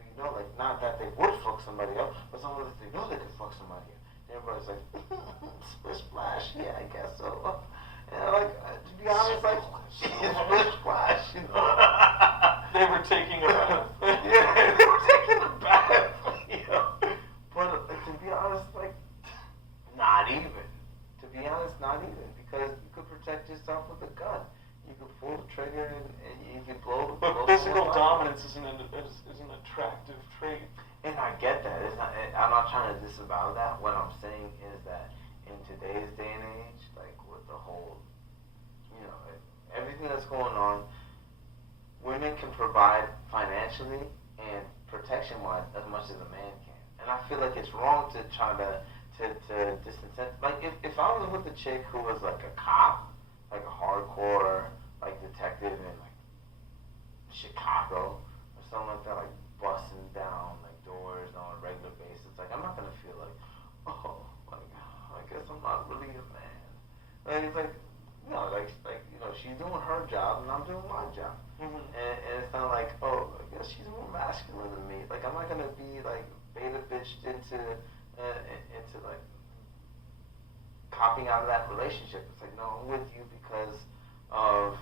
you know, like, not that they would fuck somebody up, but someone that they know they could fuck somebody up. Everybody's like, splish splash, yeah, I guess so. And like, to be honest, like, splish splash, you know. They were taking a bath. Yeah, they were taking a bath, you know. But to be honest, like, not even. To be honest, not even. Because you could protect yourself with a gun. You could pull the trigger and you could blow. But physical dominance is an attractive trait. And I get that. It's not. I'm not trying to disavow that. What I'm saying is that in today's day and age, like with the whole, you know, everything that's going on, women can provide financially and protection-wise as much as a man can. And I feel like it's wrong to try to disincentivize. Like, if I was with a chick who was like a cop, like a hardcore like detective in like Chicago or something like that, like busting down like doors on a regular basis, like, I'm not gonna feel like, oh, like, I guess I'm not really a man. Like, it's like, you know, like you know, she's doing her job and I'm doing my job. Mm-hmm. And it's not like, oh, I guess she's more masculine than me. Like, I'm not gonna be like beta bitched into like copping out of that relationship. It's like, no, I'm with you because of,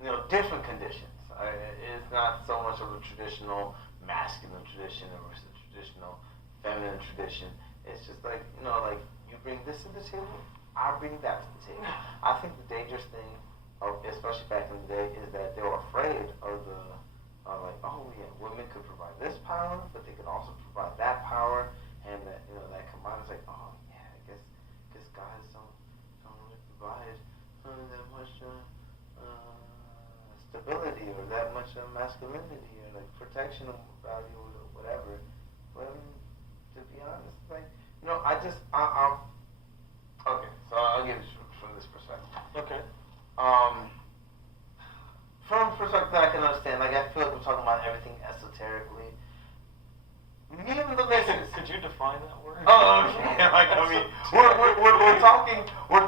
you know, different conditions. It's not so much of a traditional masculine tradition versus a traditional feminine tradition. It's just like, you know, like, you bring this to the table, I bring that to the table. I think the dangerous thing, especially back in the day, is that there are women could provide this power, but they could also provide that power, and that that combined is like, oh yeah, I guess guys don't really provide that much stability or that much masculinity or like protection value or whatever. But to be honest, like I'll okay, so I'll give it from this perspective. Okay. From a perspective I can understand, like I feel like we're talking about everything esoterically. Me and the missus. Could you define that word? Oh, okay. Like I mean, we're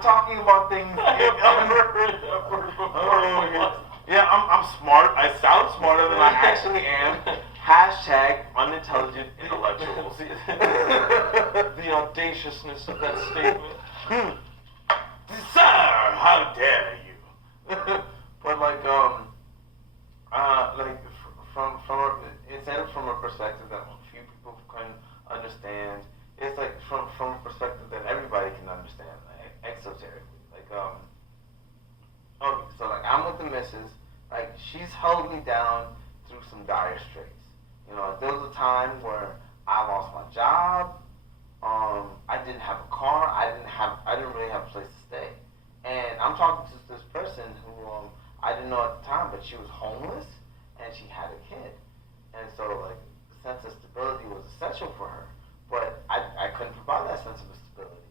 talking about things. I've never heard that word before. Yeah, I'm smart. I sound smarter than I actually am. Hashtag unintelligent intellectuals. The audaciousness of that statement. Sir, how dare you? But like from instead from a perspective that few people can understand, it's like from a perspective that everybody can understand, like exoterically. Like okay, so like I'm with the missus, like she's held me down through some dire straits. There was a time where I lost my job. I didn't have a car. I didn't really have a place to stay. And I'm talking to this person who I didn't know at the time, but she was homeless and she had a kid. And so like the sense of stability was essential for her. But I couldn't provide that sense of stability.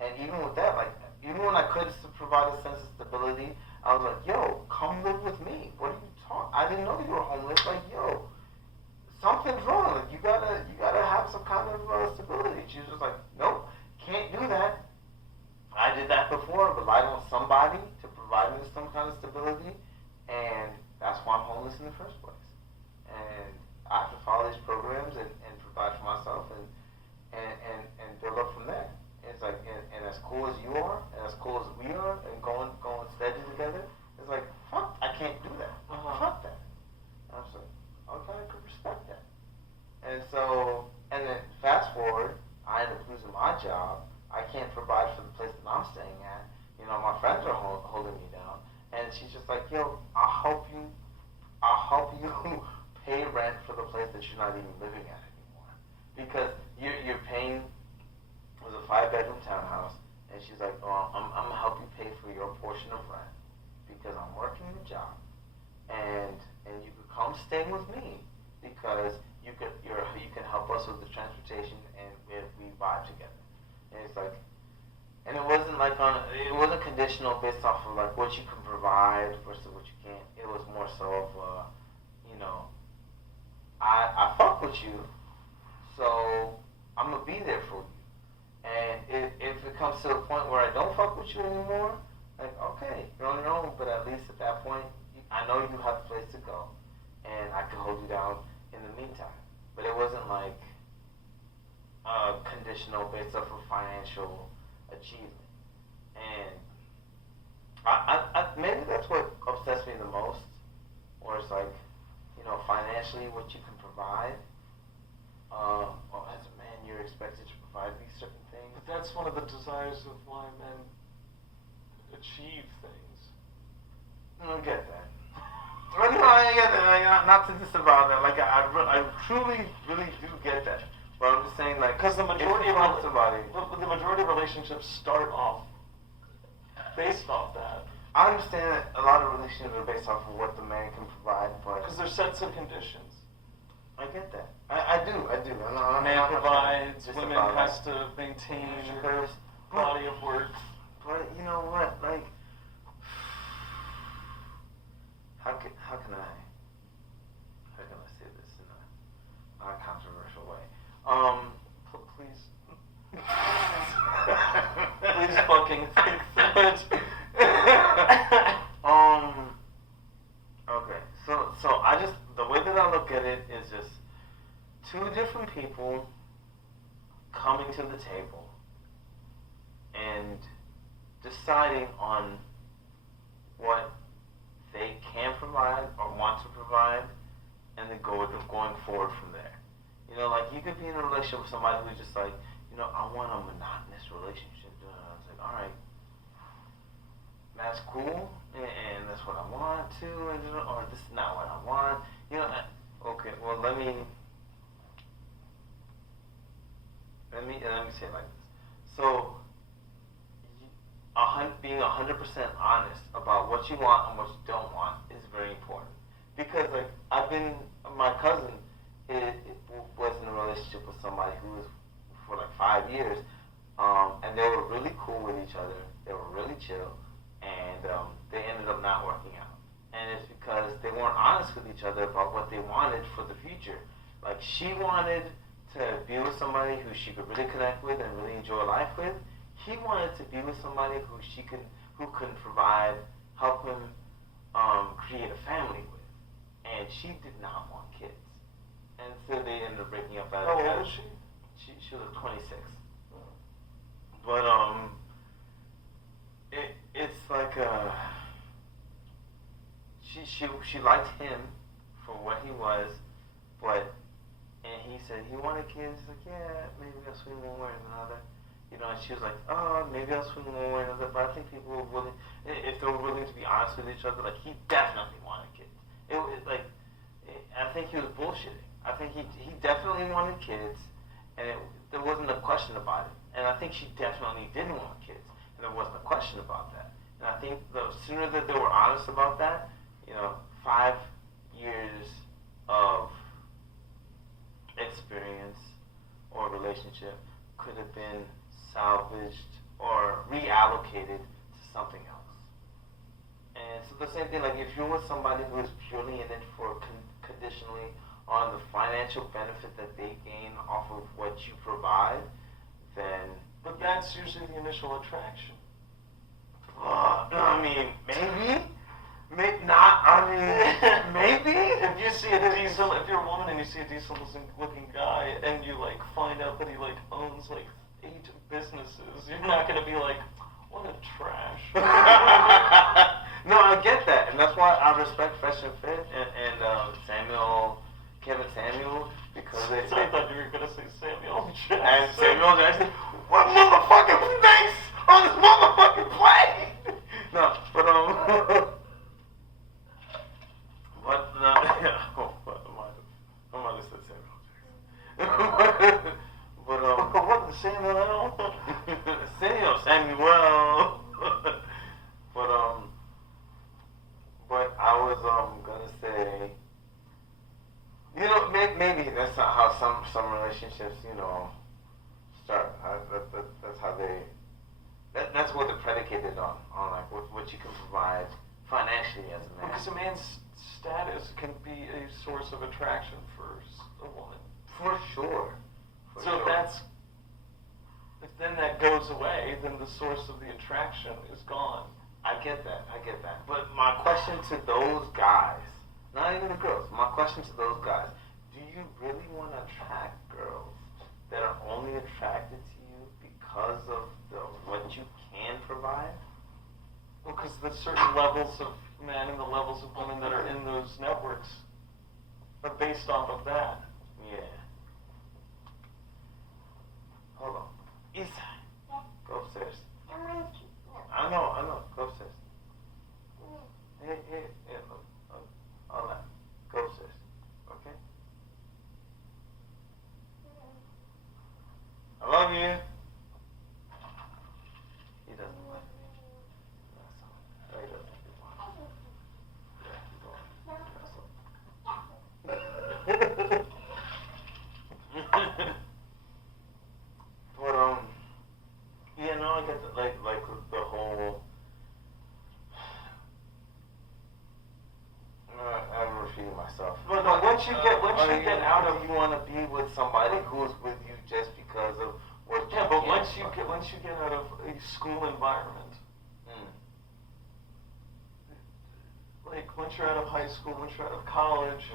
And even with that, like even when I could provide a sense of stability, I was like, yo, come live with me. What are you talking? I didn't know you were homeless. Like, yo, something's wrong. Like, you gotta have some kind of stability. She was just like, nope, can't do that. I did that before, relied on somebody to provide me with some kind of stability, and that's why I'm homeless in the first place. And I have to follow these programs and provide for myself and build up from there. It's like, and as cool as you are, and as cool as we are, and going steady together, it's like, fuck, I can't do that. Fuck that. And I was like, okay, I could respect that. And so, and then fast forward, I end up losing my job. I can't provide for the place that I'm staying at. My friends are holding me down. And she's just like, yo, I'll help you pay rent for the place that you're not even living at anymore. Because you're paying, it was a 5-bedroom townhouse, and she's like, oh, I'm gonna help you pay for your portion of rent because I'm working a job. And you could come stay with me because you can help us with the transportation and we vibe together. And it's like, and it wasn't like it wasn't conditional based off of like what you can provide versus what you can't. It was more so of I fuck with you, so I'm gonna be there for you. And if it comes to a point where I don't fuck with you anymore, like okay, you're on your own. But at least at that point, I know you have a place to go, and I can hold you down in the meantime. But it wasn't like conditional based off of financial achievement. And I maybe that's what upsets me the most, where it's like, financially what you can provide. Well, as a man, you're expected to provide these certain things. But that's one of the desires of why men achieve things. I get that. No, I get that. Not to disavow that. Like I truly, really do get that. But I'm just saying, like, because the majority of relationships start off based off that. I understand that a lot of relationships are based off of what the man can provide, but because there's sets of conditions. I get that. I do. Man provides. Women has to maintain her body of work. But you know what? Like, how can I say this in a non-controversial way? Please. Please fucking fix it. Okay. So I just, the way that I look at it is just two different people coming to the table and deciding on what they can provide or want to provide, and then going forward from there. Like you could be in a relationship with somebody who's just like, I want a monotonous relationship. It's like, all right, that's cool, and that's what I want too, or this is not what I want. Okay, well, let me say it like this. So, being 100% honest about what you want and what you don't want is very important. Because, like, my cousin was in a relationship with somebody who was for like 5 years, and they were really cool with each other. They were really chill, and they ended up not working out. And it's because they weren't honest with each other about what they wanted for the future. Like, she wanted to be with somebody who she could really connect with and really enjoy life with. He wanted to be with somebody who could provide, help him create a family with. And she did not want kids. And so they ended up breaking up. How old was she? She was 26. But it's like she liked him for what he was, and he said he wanted kids. He's like, yeah, maybe I'll swing one way or another. You know, and she was like, oh, maybe I'll swing one way or another. But I think people were willing, if they were willing to be honest with each other, like, he definitely wanted kids. I think he was bullshitting. I think he definitely wanted kids, and there wasn't a question about it. And I think she definitely didn't want kids, and there wasn't a question about that. And I think the sooner that they were honest about that, 5 years of experience or relationship could have been salvaged or reallocated to something else. And so the same thing, like, if you're with somebody who is purely in it for conditionally on the financial benefit that they gain off of what you provide, then... But that's usually the initial attraction. I mean, maybe. Maybe not. I mean, maybe. If you're a woman and you see a decent looking guy and you, like, find out that he, like, owns, like, 8 businesses, you're not going to be like, what a trash. No, I get that. And that's why I respect Fresh and Fit and Kevin Samuel, because they... So I thought you were going to say Samuel Jackson. And Samuel Jackson, what motherfucking face on this motherfucking plane? No, but I might have said Samuel Jackson. But what, Samuel? Samuel. But I was gonna say, maybe that's not how some relationships, start. That's how that's what they're predicated on like what you can provide financially as a man. Because a man's status can be a source of attraction for a woman. For sure. If then that goes away, then the source of the attraction is gone. I get that. But my question to those guys, not even the girls, my question to those guys, do you really want to attract girls that are only attracted to you because of what you can provide? Well, because there's certain levels of men and the levels of women that are in those networks are based off of that. Yeah. Hold on. Eastside. Go upstairs. I know. Go upstairs. Here. All that. Go upstairs. Okay? I love you. He doesn't like me. No, he doesn't. But I get the whole. I'm repeating myself. But once you get out of, you want to be with somebody who's with you just because of what. Yeah, but once you get out of a school environment, like once you're out of high school, once you're out of college.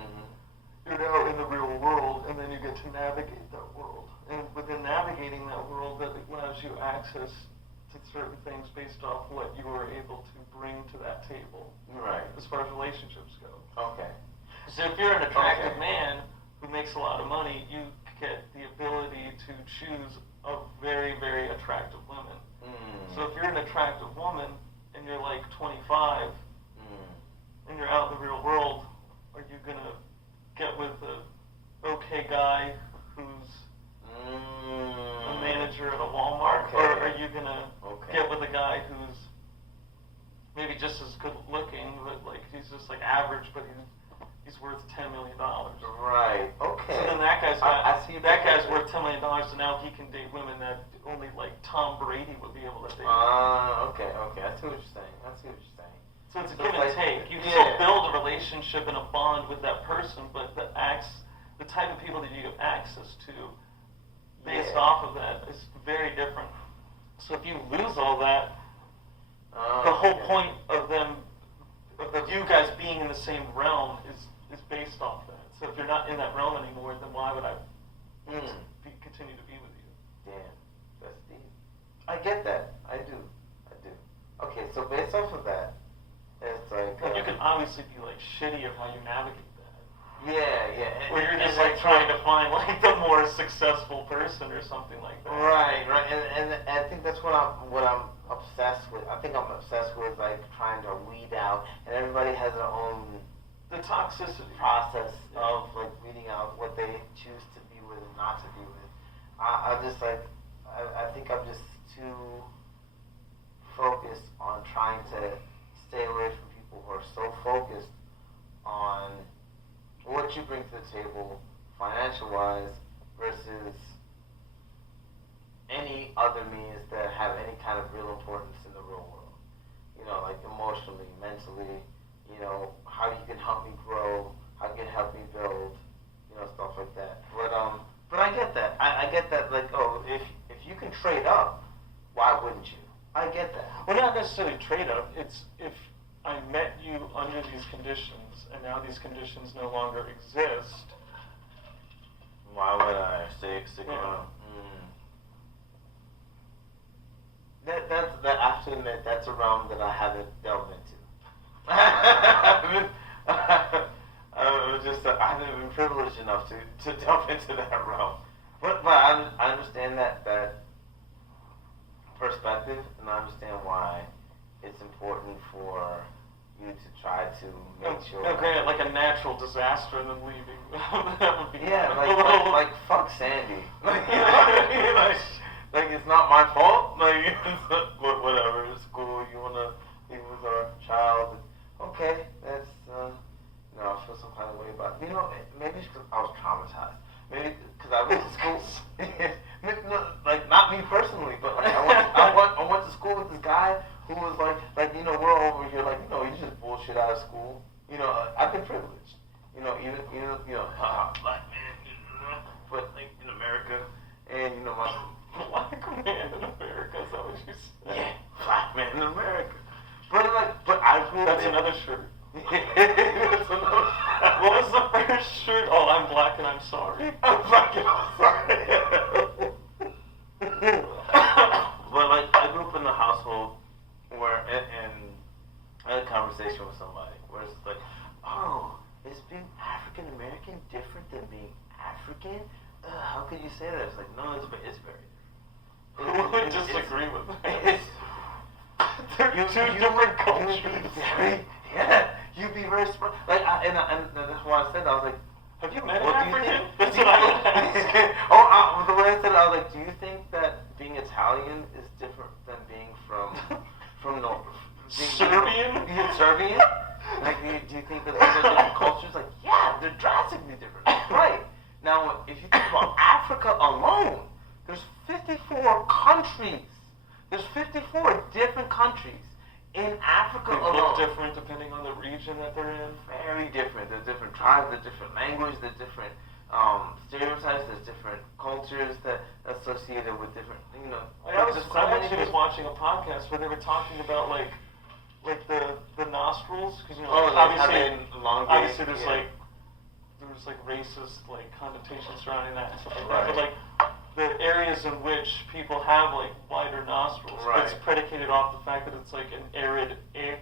You're now in the real world, and then you get to navigate that world. And within navigating that world, that allows you access to certain things based off what you were able to bring to that table. Right. As far as relationships go. Okay. So if you're an attractive man who makes a lot of money, you get the ability to choose a very, very attractive women. So if you're an attractive woman, and you're like 25, and you're out in the real world, are you going to get with good looking, that like he's just like average, but he's worth $10 million. Right. Okay. So then that guy's got I see that guy's worth $10 million, so now he can date women that only like Tom Brady would be able to date. Okay. I see what you're saying. So it's a give and take. You still build a relationship and a bond with that person, but the type of people that you have access to based off of that is very different. So if you lose all that, the whole point of you guys being in the same realm is based off that. So if you're not in that realm anymore, then why would I continue to be with you? Damn, that's deep. I get that. I do. Okay, so based off of that, it's like... you can obviously be like shitty of how you navigate that. Yeah. Or you're just like trying to find like the more successful person or something like that. Right. And I think that's what I'm obsessed with. I think I'm obsessed with like trying to weed out, and everybody has their own the toxicity process of like weeding out what they choose to be with and not to be with. I just like I think I'm just too focused on trying to stay away from people who are so focused on what you bring to the table financial-wise versus any other means that have any kind of real importance in the real world. You know, like emotionally, mentally, you know, how you can help me grow, how you can help me build, you know, stuff like that. But I get that. I get that, like, oh, if you can trade up, why wouldn't you? I get that. Well, not necessarily trade up. It's if I met you under these conditions, and now these conditions no longer exist. Why would I stick around? That I have to admit, that's a realm that I haven't delved into. I haven't been privileged enough to delve into that realm. But I understand that perspective, and I understand why it's important for you to try to make sure. Okay, like a natural disaster and then leaving. That would be like fuck Sandy. Like it's not my fault. Like whatever, it's cool. You wanna leave with our child? Okay, that's I feel some kind of way about it. You know, maybe it's because I was traumatized. Maybe because I went to school. No, like not me personally, but like I went to school with this guy who was like you know, we're over here like, you know, you just bullshit out of school. You know, I've been privileged. You know, even you know, black man, but like in America, and you know my black man in America. Is that what you said? Yeah, black man in America. But I grew up. That's another shirt. What was the first shirt? Oh, I'm black and I'm sorry. I'm black and I'm sorry. But like, I grew up in a household where, and I had a conversation with somebody where it's like, oh, is being African American different than being African? How could you say that? It's like, no, it's very different. Who would disagree with that? They're two different cultures. You'd be very smart. Like, and that's why I said that. I was like, have you met an African? That's what I would ask. The way I said it, I was like, do you think that being Italian is different than being from Serbian? Serbian? Like, do you think that those are different cultures? Like, yeah, they're drastically different. Right. Now, if you think about Africa alone, there's 54 countries. There's 54 different countries in Africa alone. They look different depending on the region that they're in. Very different. There's different tribes, there's different language, there's different stereotypes, there's different cultures that associated with different, you know. I actually was watching a podcast where they were talking about like the nostrils, because you know, obviously there's like racist like connotations surrounding that and stuff like that, but like the areas in which people have like wider nostrils, it's predicated off the fact that it's like an arid air,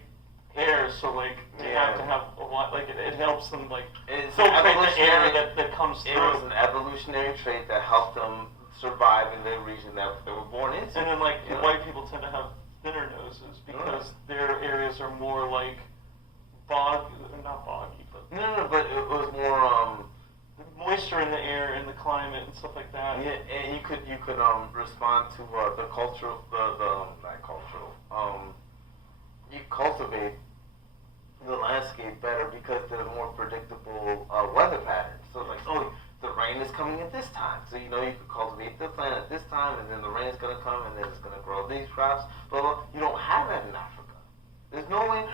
so like they have to have a lot, like it helps them like filtrate the air that comes through. It was an evolutionary trait that helped them survive in the region that they were born into. And then like white people tend to have thinner noses because their areas are more like not boggy, but but it was more moisture in the air and the climate and stuff like that. Yeah, and you could respond to the cultural, not cultural. You cultivate coming at this time. So you know you could cultivate this land at this time, and then the rain's gonna come, and then it's gonna grow these crops. But you don't have that in Africa. There's no way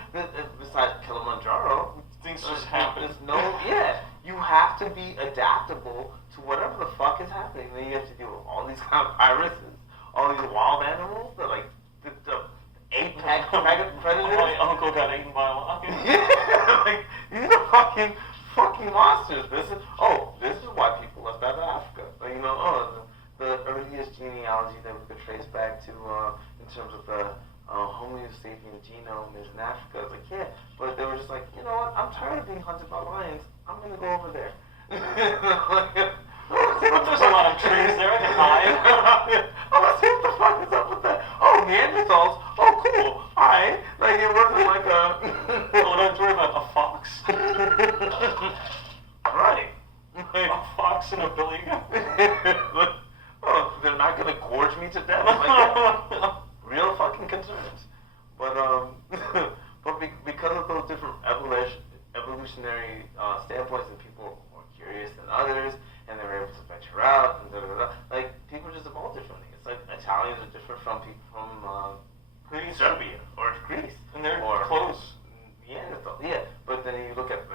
besides Kilimanjaro. Things just happen. There's no, yeah. You have to be adaptable to whatever the fuck is happening. Then you have to deal with all these kind of viruses, all these wild animals that like the apex predators. My uncle got eaten by a lion. Yeah, like these are fucking monsters. This is why people left out of Africa. Like, you know, the earliest genealogy that we could trace back to in terms of the Homo sapien genome is in Africa. It's like, yeah, but they were just like, you know what? I'm tired of being hunted by lions. I'm gonna go over there. There's a lot of trees there. I can hide. I want to see what the fuck is up with that. Oh, Neanderthals. Oh, cool. Alright. Like, it wasn't like a... Oh, don't worry about a fox. Right. A fox and a billy goat. Oh, they're not gonna gorge me to death. Like, real fucking concerns. But, because of those different evolutionary standpoints, and people were more curious than others, and they were able to venture out, and like, people just evolve differently. It's like Italians are different from people from Greece. Serbia or Greece. And they're or, close. Yeah, but then you look at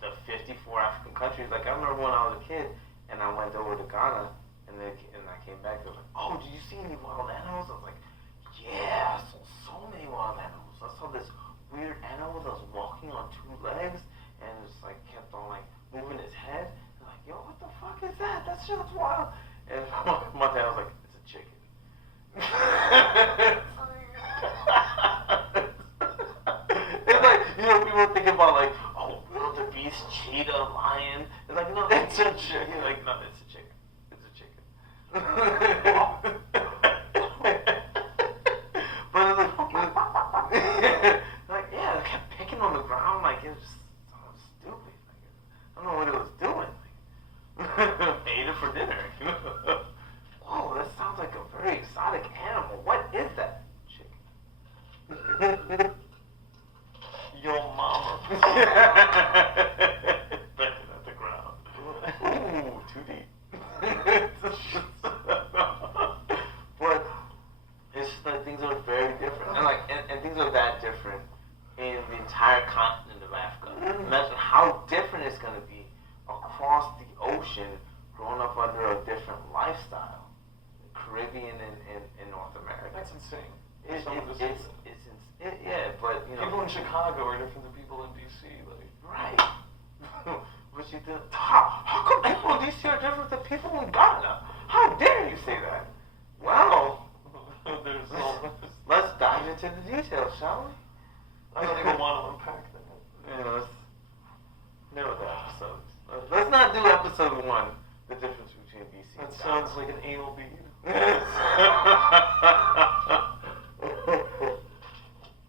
the 54 African countries. Like, I remember when I was a kid, and I went over to Ghana, and I came back, they were like, oh, did you see any wild animals? I was like, yeah, I saw so many wild animals. I saw this weird animal that was walking on two legs, and just like kept on like moving his head. And like, yo, what the fuck is that? That shit's wild. And my dad was like, it's a chicken. It's like, you know, people think about like, oh, wildebeest, cheetah, lion. It's like, no, it's a chicken. Like, no, it's a chicken. It's a chicken. But it's like, yeah, it kept picking on the ground, like it was just so stupid. Like, I don't know what it was doing. Like, ate it for dinner. Whoa, that sounds like a very exotic animal. What is that? Chicken. Your mama. Banging at the ground. Ooh, too deep. But it's just like things are very different, and like and things are that different in the entire continent of Africa. Imagine how different it's going to be across the ocean, growing up under a different lifestyle, Caribbean and North America. That's insane. Yeah, but you know, people in Chicago are different than people in DC. Like, right. But you think, how come people in DC are different than people in Ghana? How dare you say that? Well, let's dive into the details, shall we? I don't even want to unpack that. Yeah, let's narrow the episodes. Let's not do episode 1, the difference between DC and That Ghana. sounds like an anal bead.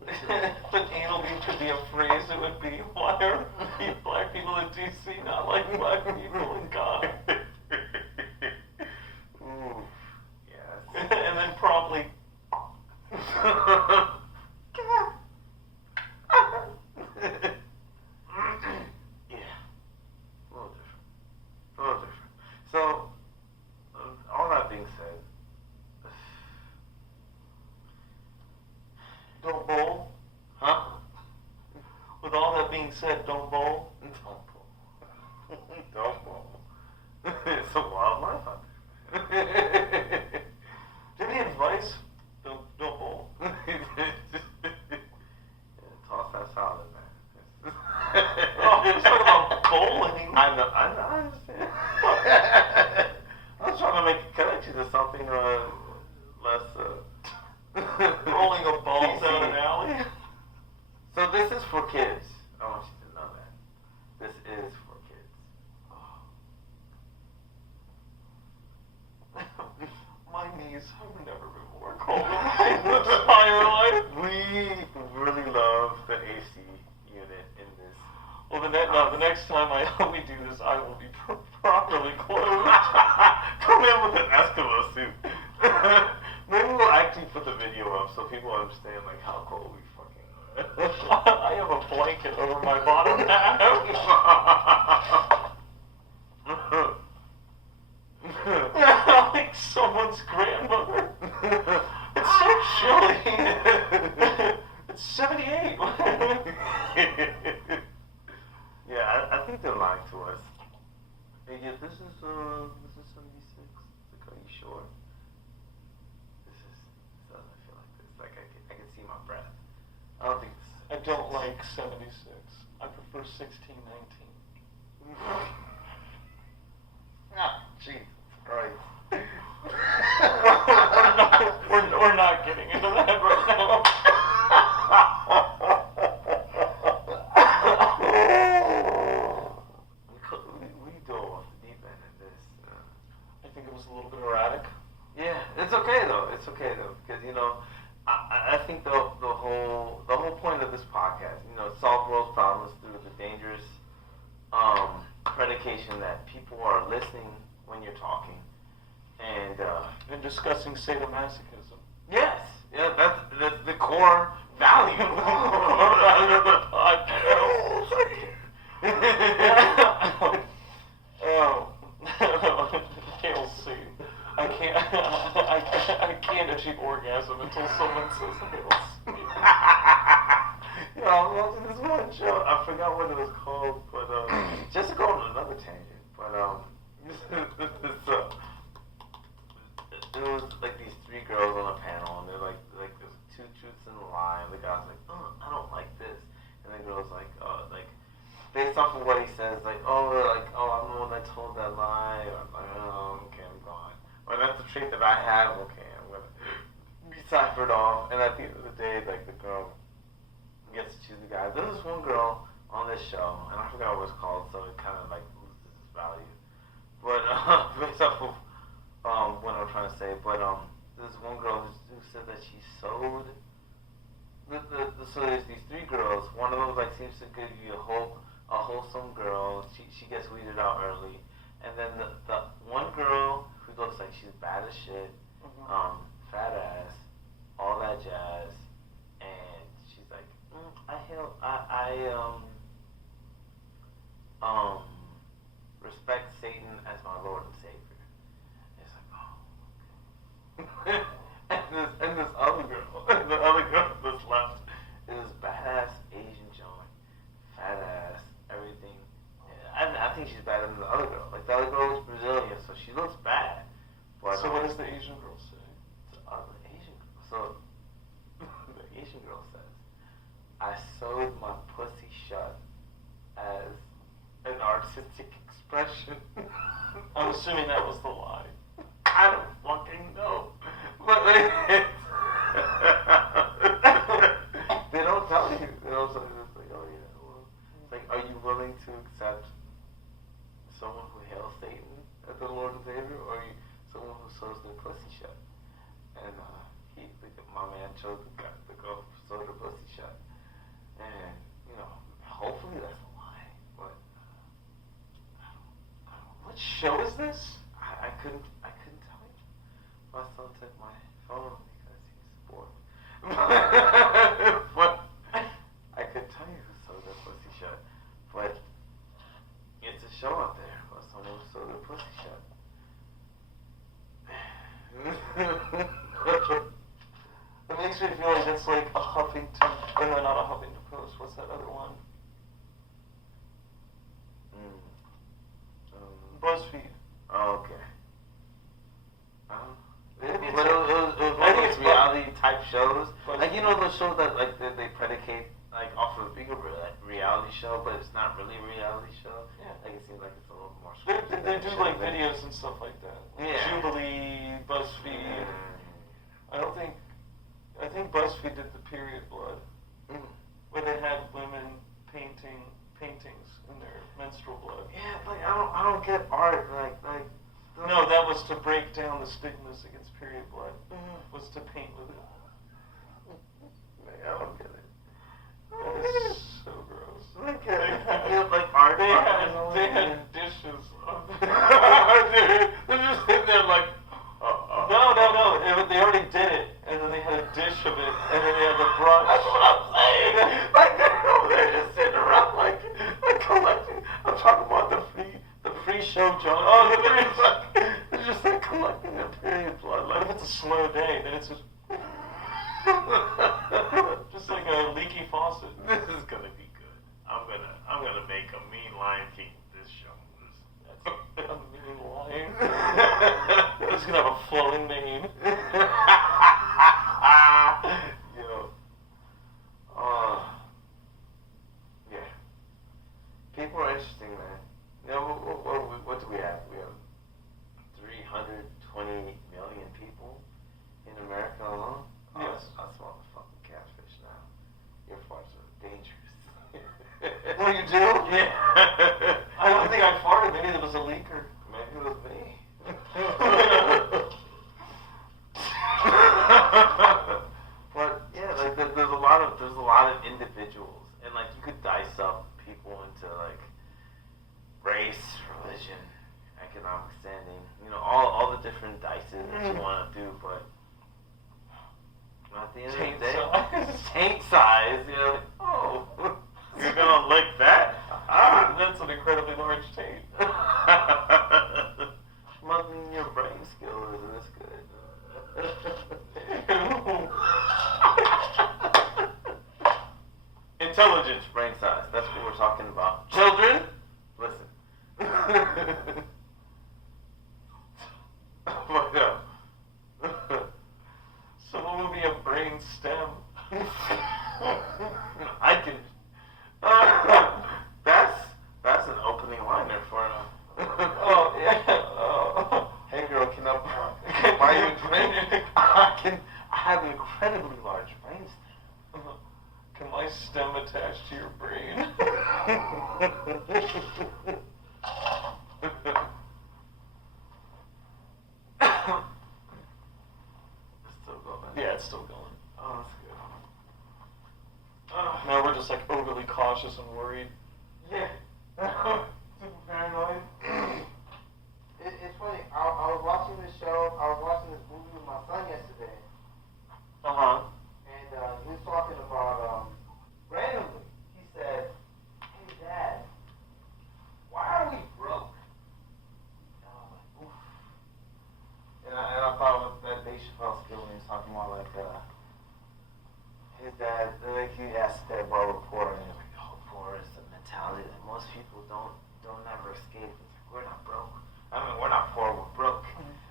If an anal bead could be a phrase, it would be, why are black people in DC not like black people in Ghana? Ooh, yes. And then promptly, yeah, a little different. So, all that being said, don't bowl. huh? With all that being said, don't bowl. Don't bowl. Don't bowl. It's a wild life out there. Do you have any advice? Don't bowl. Toss that salad, man. Oh, you're talking about bowling. I know, I understand. I was trying to make a connection to something less Rolling a ball PC. down an alley. So this is for kids. I want you to know that. This is for kids. My knees have never been more cold in my entire life. We really love the AC unit in this. Well, the next time we do this, I will be properly clothed. Come in with an Eskimo suit. Maybe we'll actually put the video up so people understand like how cold we fucking are. I have a blanket over my bottom half. think they're lying to us. Hey, yeah, this is 76. Like, are you sure? This doesn't feel like this. Like, I can see my breath. I don't think this is. I don't like 76. I prefer 1619. Ah, Jesus Christ. we're not getting into that right now. We dove off the deep end in this. I think it was a little bit erratic. Yeah, it's okay though. It's okay though, because I think the whole point of this podcast, solve world problems through the dangerous predication that people are listening when you're talking, and discussing sadomasochism. Yes, yeah, that's the core value. Of the podcast. Hail C. I can't achieve orgasm until someone says hail C. I was watching this one show. I forgot what it was called, but just to go on another tangent. But it was like these three girls on a panel, and they're like there's two truths in the lie. And the guy's like, oh, I don't like this, and the girl's like based off of what he says, I'm the one that told that lie, or I'm like, oh, okay, I'm gone. Or that's the trait that I have. Okay, I'm gonna be ciphered off. And at the end of the day, like the girl gets to choose the guy. There's this one girl on this show, and I forgot what it's called, so it kind of like loses its value. But based off of what I'm trying to say, but there's one girl who said that she sewed. So there's these three girls. One of them like seems to give you a wholesome girl. She gets weeded out early, and then the one girl who looks like she's bad as shit, fat ass, all that jazz, and she's like, I respect Satan as my Lord and Savior. And it's like, oh, okay. and this other girl, the other girl that's left is this badass Asian joint, fat ass, everything. I think she's better than the other girl. Like the other girl is Brazilian, so she looks bad. But, so what does the Asian girl say? The Asian girl. So the Asian girl says, I sewed my pussy shut as an artistic expression. I'm assuming that was the lie. I don't fucking know. But they don't tell you. They don't tell you. It's like, oh yeah, well, it's like, are you willing to accept someone who hails Satan as the Lord and Savior, or are you someone who sews their pussy shut? And my man chose the girl who sewed her pussy shut. And hopefully that's a lie. But I don't. What show is this? I couldn't tell you. My son took my phone because he's bored. But I could tell you who sewed their pussy shut. But it's a show out there where someone sewed their pussy shut. It makes me feel like it's like a Huffington, or no, not a Huffington Post. What's that other one? BuzzFeed. Oh, okay. Maybe But it was one of those reality type shows. Like, those shows that like they predicate like off of being a reality show, but it's not really a reality show. Yeah. Like it seems like it's a little more. They do like videos and stuff like that. Like Yeah. Jubilee, BuzzFeed. I think BuzzFeed did the period blood, where they had women painting paintings in their menstrual blood. Yeah, like I don't get art like. No, that was to break down the stigmas against period blood. Was to paint with it. Like, I don't get it. That is so gross. Like art. They had dishes. They're just sitting there like. No. They already did it, and then they had a dish of it, and then they had the brush. That's what I'm saying. Like they're over there just sitting around like collecting. I'm talking about the free show, John. Oh, they're just like collecting their period blood. What if it's a slow day? Then it's just like a leaky faucet. This is gonna be good. I'm gonna make a mean line. 19th. This show was. That's a mean line. He's gonna have a flowing mane. Yo. Yeah. People are interesting, man. You know, what do we have? We have 320 million people in America alone. Yes. I smell the fucking catfish now. Your farts are dangerous. Oh, you do? Yeah. I don't think I farted. Maybe it was a leaker. Maybe it was me. But yeah, like there's a lot of individuals, and like you could dice up people into like race, religion, economic standing, you know, all the different dices that you want to do, but at the end of the day, taint size, you're like, oh, you're gonna lick that? Ah, that's an incredibly large taint. Must mean your brain skill isn't as good. Intelligence, brain size. That's what we're talking about. Children, listen. What up? So what would be a brain stem? I can. That's an opening liner for a. Oh yeah. Oh. Hey girl, can I buy you a drink? I have an incredibly large brain stem. Can my stem attach to your brain? It's still going. Yeah, it's still going. Oh, that's good. Now we're just like overly cautious and worried. Yeah. Super paranoid. It's funny. I was watching this show. I was watching this movie with my son yesterday, Uh-huh. and he was talking about randomly. He said, "Hey, Dad, why are we broke?" And I was like, "Oof." And I thought that Dave Chappelle skill when he was talking about like his dad, like he asked his dad about rapport, and he was like, "Oh, rapport is the mentality that most people don't ever escape." It's like we're not broke. I mean, we're not poor, we're broke.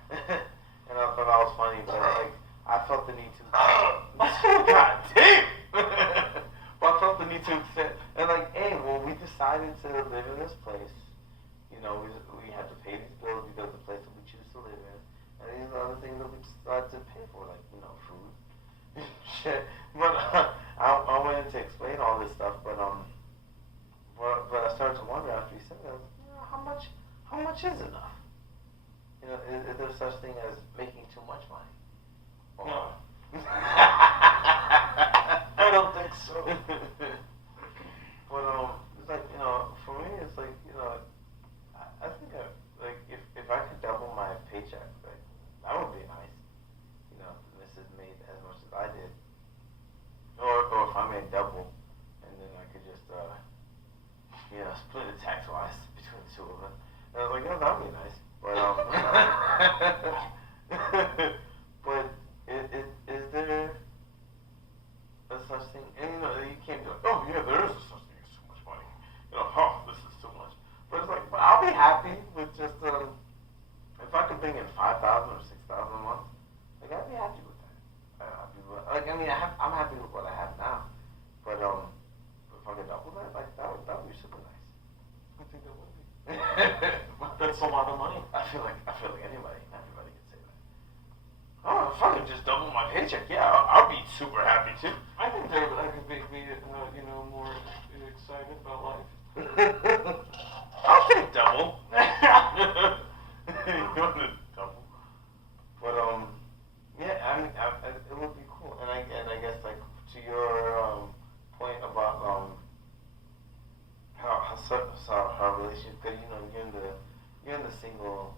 And I thought that was funny, but like I felt the need to. God damn. But I felt the need to accept, and like, hey, well, we decided to live in this place. You know, we had to pay these bills because of the place that we choose to live in, and these are other things that we decided to pay for, like, you know, food, shit. But I wanted to explain all this stuff, but I started to wonder after he said that, I was like, you know, how much is enough? You know, is there such thing as making too much money? No. I don't think so. But it's like, you know, for me, it's like, you know, I think like if I could double my paycheck, like that would be nice. You know, if the missus made as much as I did, or if I made double, and then I could just you know, split it tax wise between the two of us. And I was like, yeah, that'd be nice. But but is there a such thing? And you know, you can't be like, oh yeah, there is a such thing as too much money. You know, oh, this is too much. But it's like, but I'll be happy with just if I could bring in 5,000 or 6,000 a month, like I'd be happy with that. I'd be like, I mean, I'm happy with what I have now. But if I could double that, like that would be super nice. I think that would be. That's a lot of money. I feel like everybody can say that. Oh, if I could just double my paycheck, yeah, I'll be super happy too. I think that could make me, you know, more excited about life. I'll take double. You want to double? But yeah, I mean, it would be cool. And I guess like to your point about how relationship, because you know you're in the single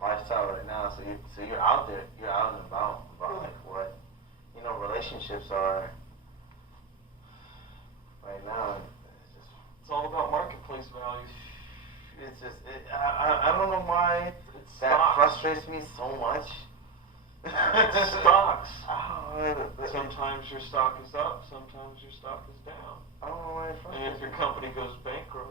lifestyle right now, so you're out there, you're out and about like what, you know, relationships are right now. It's all about marketplace value. It's just I don't know why It's that stocks. frustrates me so much. It's stocks. Oh, Sometimes your stock is up, sometimes your stock is down. I don't know why it And frustrates if your me. company goes bankrupt,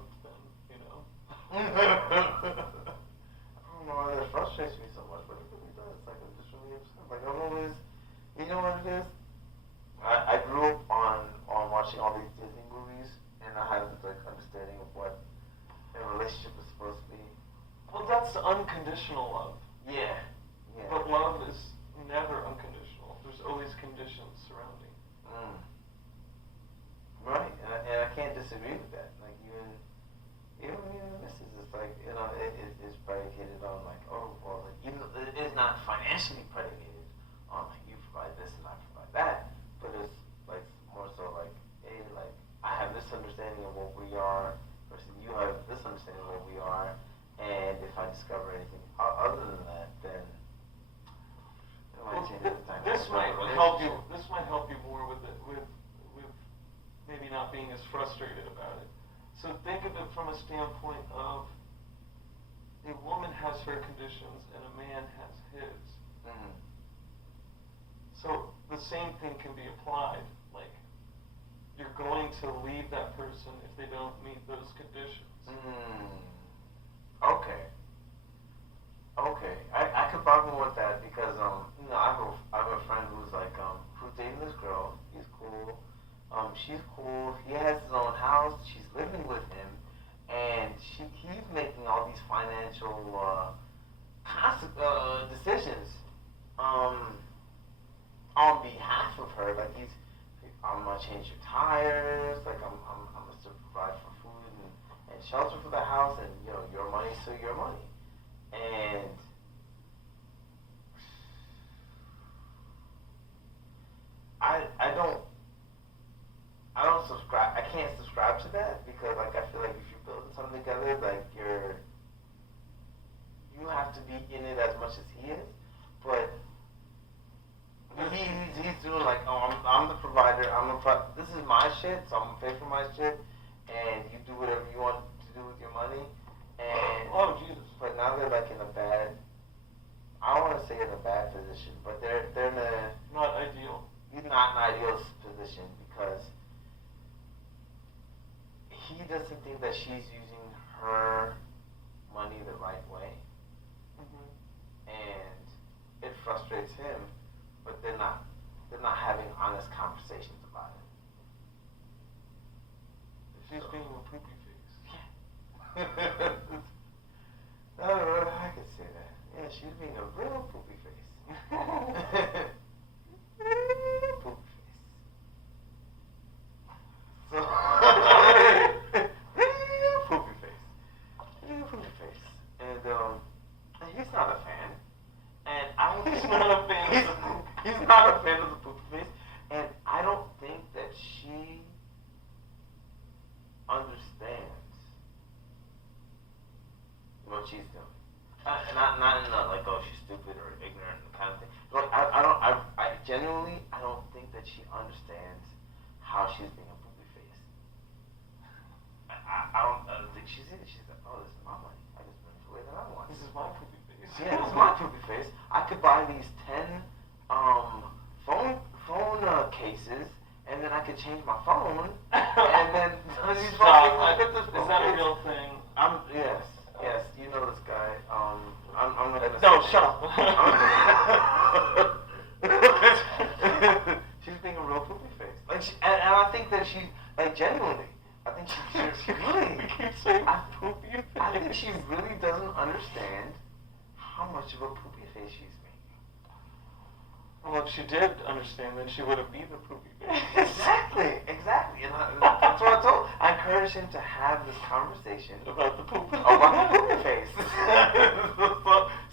unconditional love. Yeah. Yeah. But love is never unconditional. There's always conditions surrounding. Right, and I can't disagree with that. Like even the missus is like, you know, it's predicated on like, oh, well, like, even it is not financially predicated on like you provide this and I provide that, but it's like more so like, hey, like I have this understanding of what we are versus you have this understanding of what we are, and if I discover anything other than that, then it might change the time. This might help you. This might help you more with maybe not being as frustrated about it. So think of it from a standpoint of a woman has her conditions and a man has his. Mm-hmm. So the same thing can be applied. Like you're going to leave that person if they don't meet those conditions. Okay. I could probably with that because you know I have a friend who's like who's dating this girl. He's cool. She's cool. He has his own house. She's living with him, and he's making all these financial decisions on behalf of her. Like I'm gonna change your tires. Like I'm gonna still provide for food and shelter for the house, and you know your money's still your money. And I don't subscribe. I can't subscribe to that because, like, I feel like if you're building something together, like you have to be in it as much as he is. But he's doing like, oh, I'm the provider. This is my shit, so I'm gonna pay for my shit, and you do whatever you want to do with your money. And oh Jesus! But now they're like in a bad. I don't want to say in a bad position, but they're in a not ideal. Not an ideal position because he doesn't think that she's using her money the right way, and it frustrates him. But they're not having honest conversations about it. She's being a poopy face. I could say that. Yeah, she's being a real poopy face. Poopy face. So poopy face. Poopy face. And he's not a fan. And I don't think he's not a fan of the poopy face. And I don't think that she understands what she's doing. Not in the like, oh, she's stupid or ignorant kind of thing. Like I genuinely don't think that she understands how she's being a poopy face. I don't think she's in it. She's like, oh, this is my money. I just spend it the way that I want. This is my poopy face. Yeah, this is my poopy face. I could buy these 10 phone cases, and then I could change my phone, and then stop. Is that a real thing? Yes, you know this guy. I'm not gonna. No, shut up. She's being a real poopy face. Like, and I think that she, like, genuinely, I think she really. We keep saying poopy face. I think she really doesn't understand how much of a poopy face she's making. Well, if she did understand, then she wouldn't be the poopy face. Exactly. And that's what I told. I encouraged him to have this conversation about the poopy face.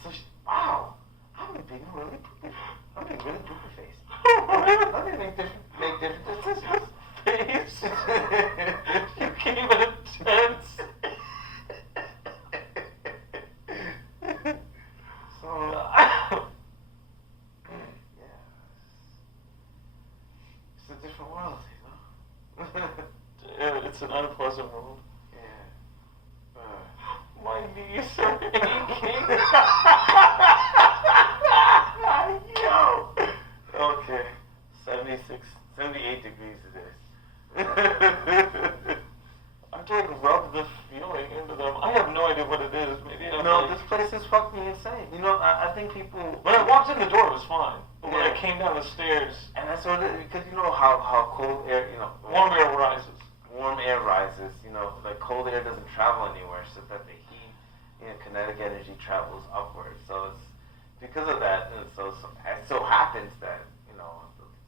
So wow, I'm being really poopy. I'm being really poopy face. Let me make different decisions. Face. You came in intense. So. It's a different world, you know? It's an unpleasant world. Yeah. My knees are aching. Yo! Okay. 78 degrees it is. I'm trying to rub the feeling into them. I have no idea what it is. Maybe I'm No, like, this place is fucking insane. You know, I think people... When I walked in the door, it was fine. But when I came down the stairs... And that's what it is, because you know how cold air, you know... Warm air rises. Warm air rises, you know, like cold air doesn't travel anywhere, so that the heat kinetic energy travels upward. So it's because of that. And so it so happens that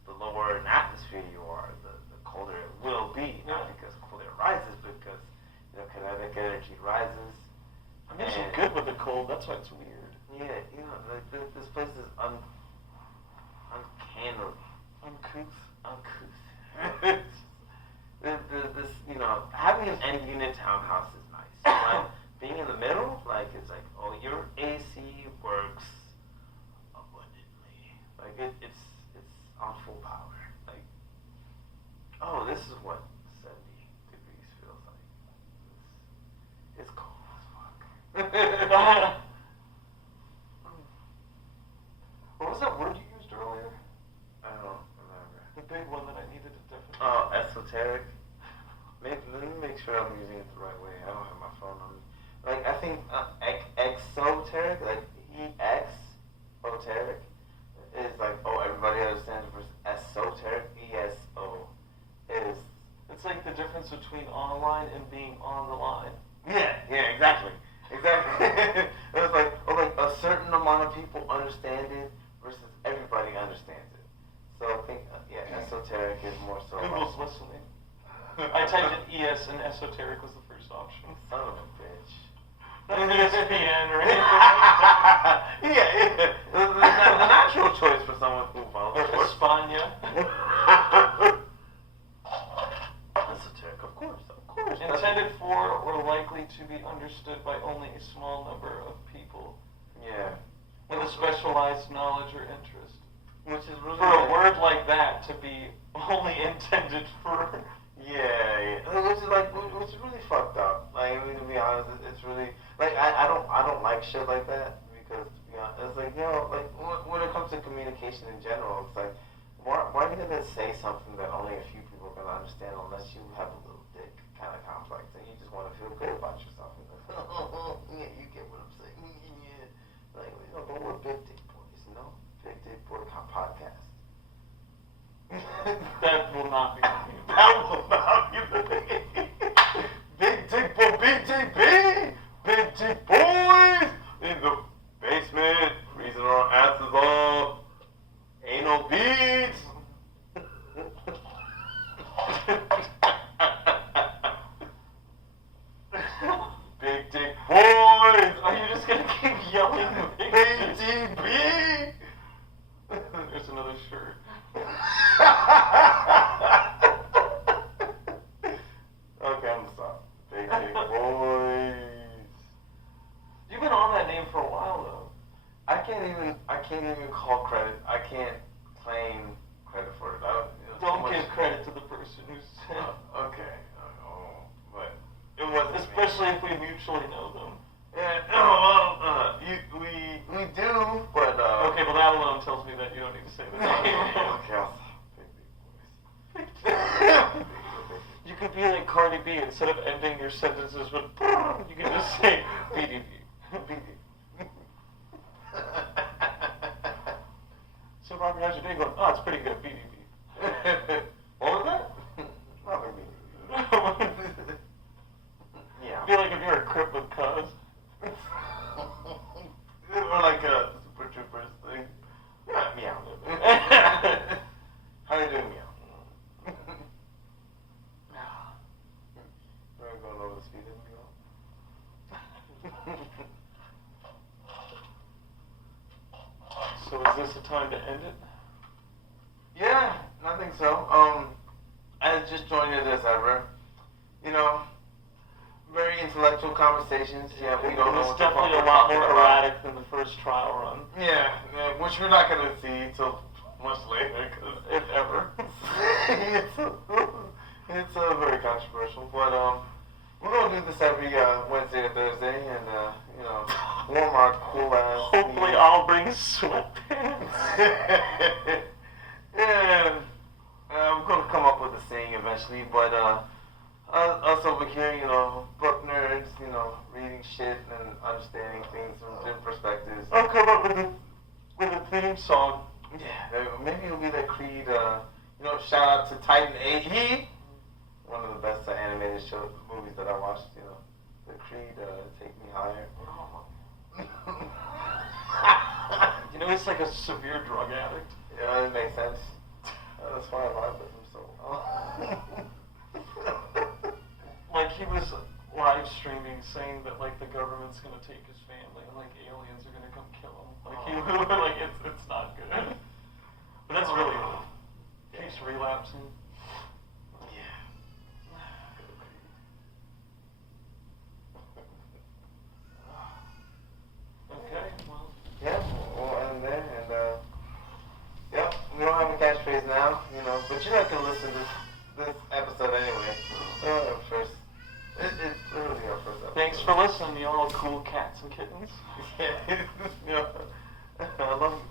the lower in atmosphere you are, the colder it will be. Not because colder rises, because kinetic energy rises. I'm usually good with the cold. That's why it's weird. Yeah, like this place is uncannily uncouth. This, having an end unit townhouse is nice. But being in the middle, like, it's like, oh, your AC works abundantly. Like, it's on full power. Like, oh, this is what 70 degrees feels like. It's cold as fuck. What was that word you used earlier? I don't remember. The big one that I needed to definitely. Oh, esoteric. Let me make sure I'm using it the right way. I don't have my phone on me. Like, I think exoteric, like esoteric, is like, oh, everybody understands it, versus esoteric, ESO, is... It's like the difference between on a line and being on the line. Yeah, exactly. It was like, a certain amount of people understand it versus everybody understands it. So I think, esoteric is more so... Google's listening. I typed in ES and esoteric was the first option. Son of a bitch. Not ESPN or anything. Yeah. The natural choice for someone who follows Or España. Esoteric, of course. Intended for or likely to be understood by only a small number of people. Yeah. With a specialized knowledge or interest. Which is really... For a word like that to be only intended for... Yeah. Which is really fucked up. Like, I mean, to be honest, it's really... Like, I don't like shit like that, because, to be honest, it's like, like, when it comes to communication in general, it's like, why are you gonna say something that only a few people are gonna understand unless you have a little dick kind of complex, and you just want to feel good about yourself. And yeah, you get what I'm saying. Yeah. Like, but we're big dick boys, Big dick boy podcast. That will not be the name. That will not be the name. Big dick boy, BTB. Big dick boys in the basement, freezing our asses off. Anal beads. Big dick boys. Are you just gonna keep yelling BTB? There's another shirt. Okay, I'm gonna stop. Big dick boys. You've been on that name for a while though. I can't even call credit. I can't claim credit for it. Don't give credit to the person who's said. Okay. But it wasn't Especially me. if we mutually know them. Yeah. We do, but Okay, well that alone tells me that you don't need to say the name. Okay, I'll stop. Big boys. You could be like Cardi B. Instead of ending your sentences with you can just say BDB. So Robbie, how's your day going? Oh, it's pretty good. BDB. What was that? Nothing BDB. Yeah. I feel like if you're a crip with cuz. Or like a Super Troopers thing. Yeah, meow. How you doing, meow? We're going over the speed limit. So is this the time to end it? Yeah, I think so. As just joining as ever, very intellectual conversations. Yeah, we don't know. It's definitely a lot more erratic than the first trial run. Yeah, which we're not gonna see till much later, cause If ever. it's very controversial, but we're gonna do this every Wednesday or Thursday, and warm our cool ass. Hopefully, I'll bring sweatpants. Yeah, I'm gonna come up with a saying eventually, but us over here, book nerds, reading shit and understanding things from different perspectives. I'll come up with a theme song. Yeah, maybe it'll be that Creed, shout out to Titan AE, one of the best animated movies that I watched, the Creed, Take Me Higher. You know, he's like a severe drug addict. Yeah, it makes sense. That's why I vibe with him so well. Like, he was live streaming saying that, like, the government's gonna take his family and, like, aliens are gonna come kill him. Like, he like, it's not good. But that's really cool. Keeps relapsing. Yeah. Okay, well. Yeah, we'll end there, and yep, we don't have a catchphrase now, you know, but you're not gonna listen to this episode anyway. First, it's literally our first episode. Thanks for listening, y'all cool cats and kittens. Yeah, I love you,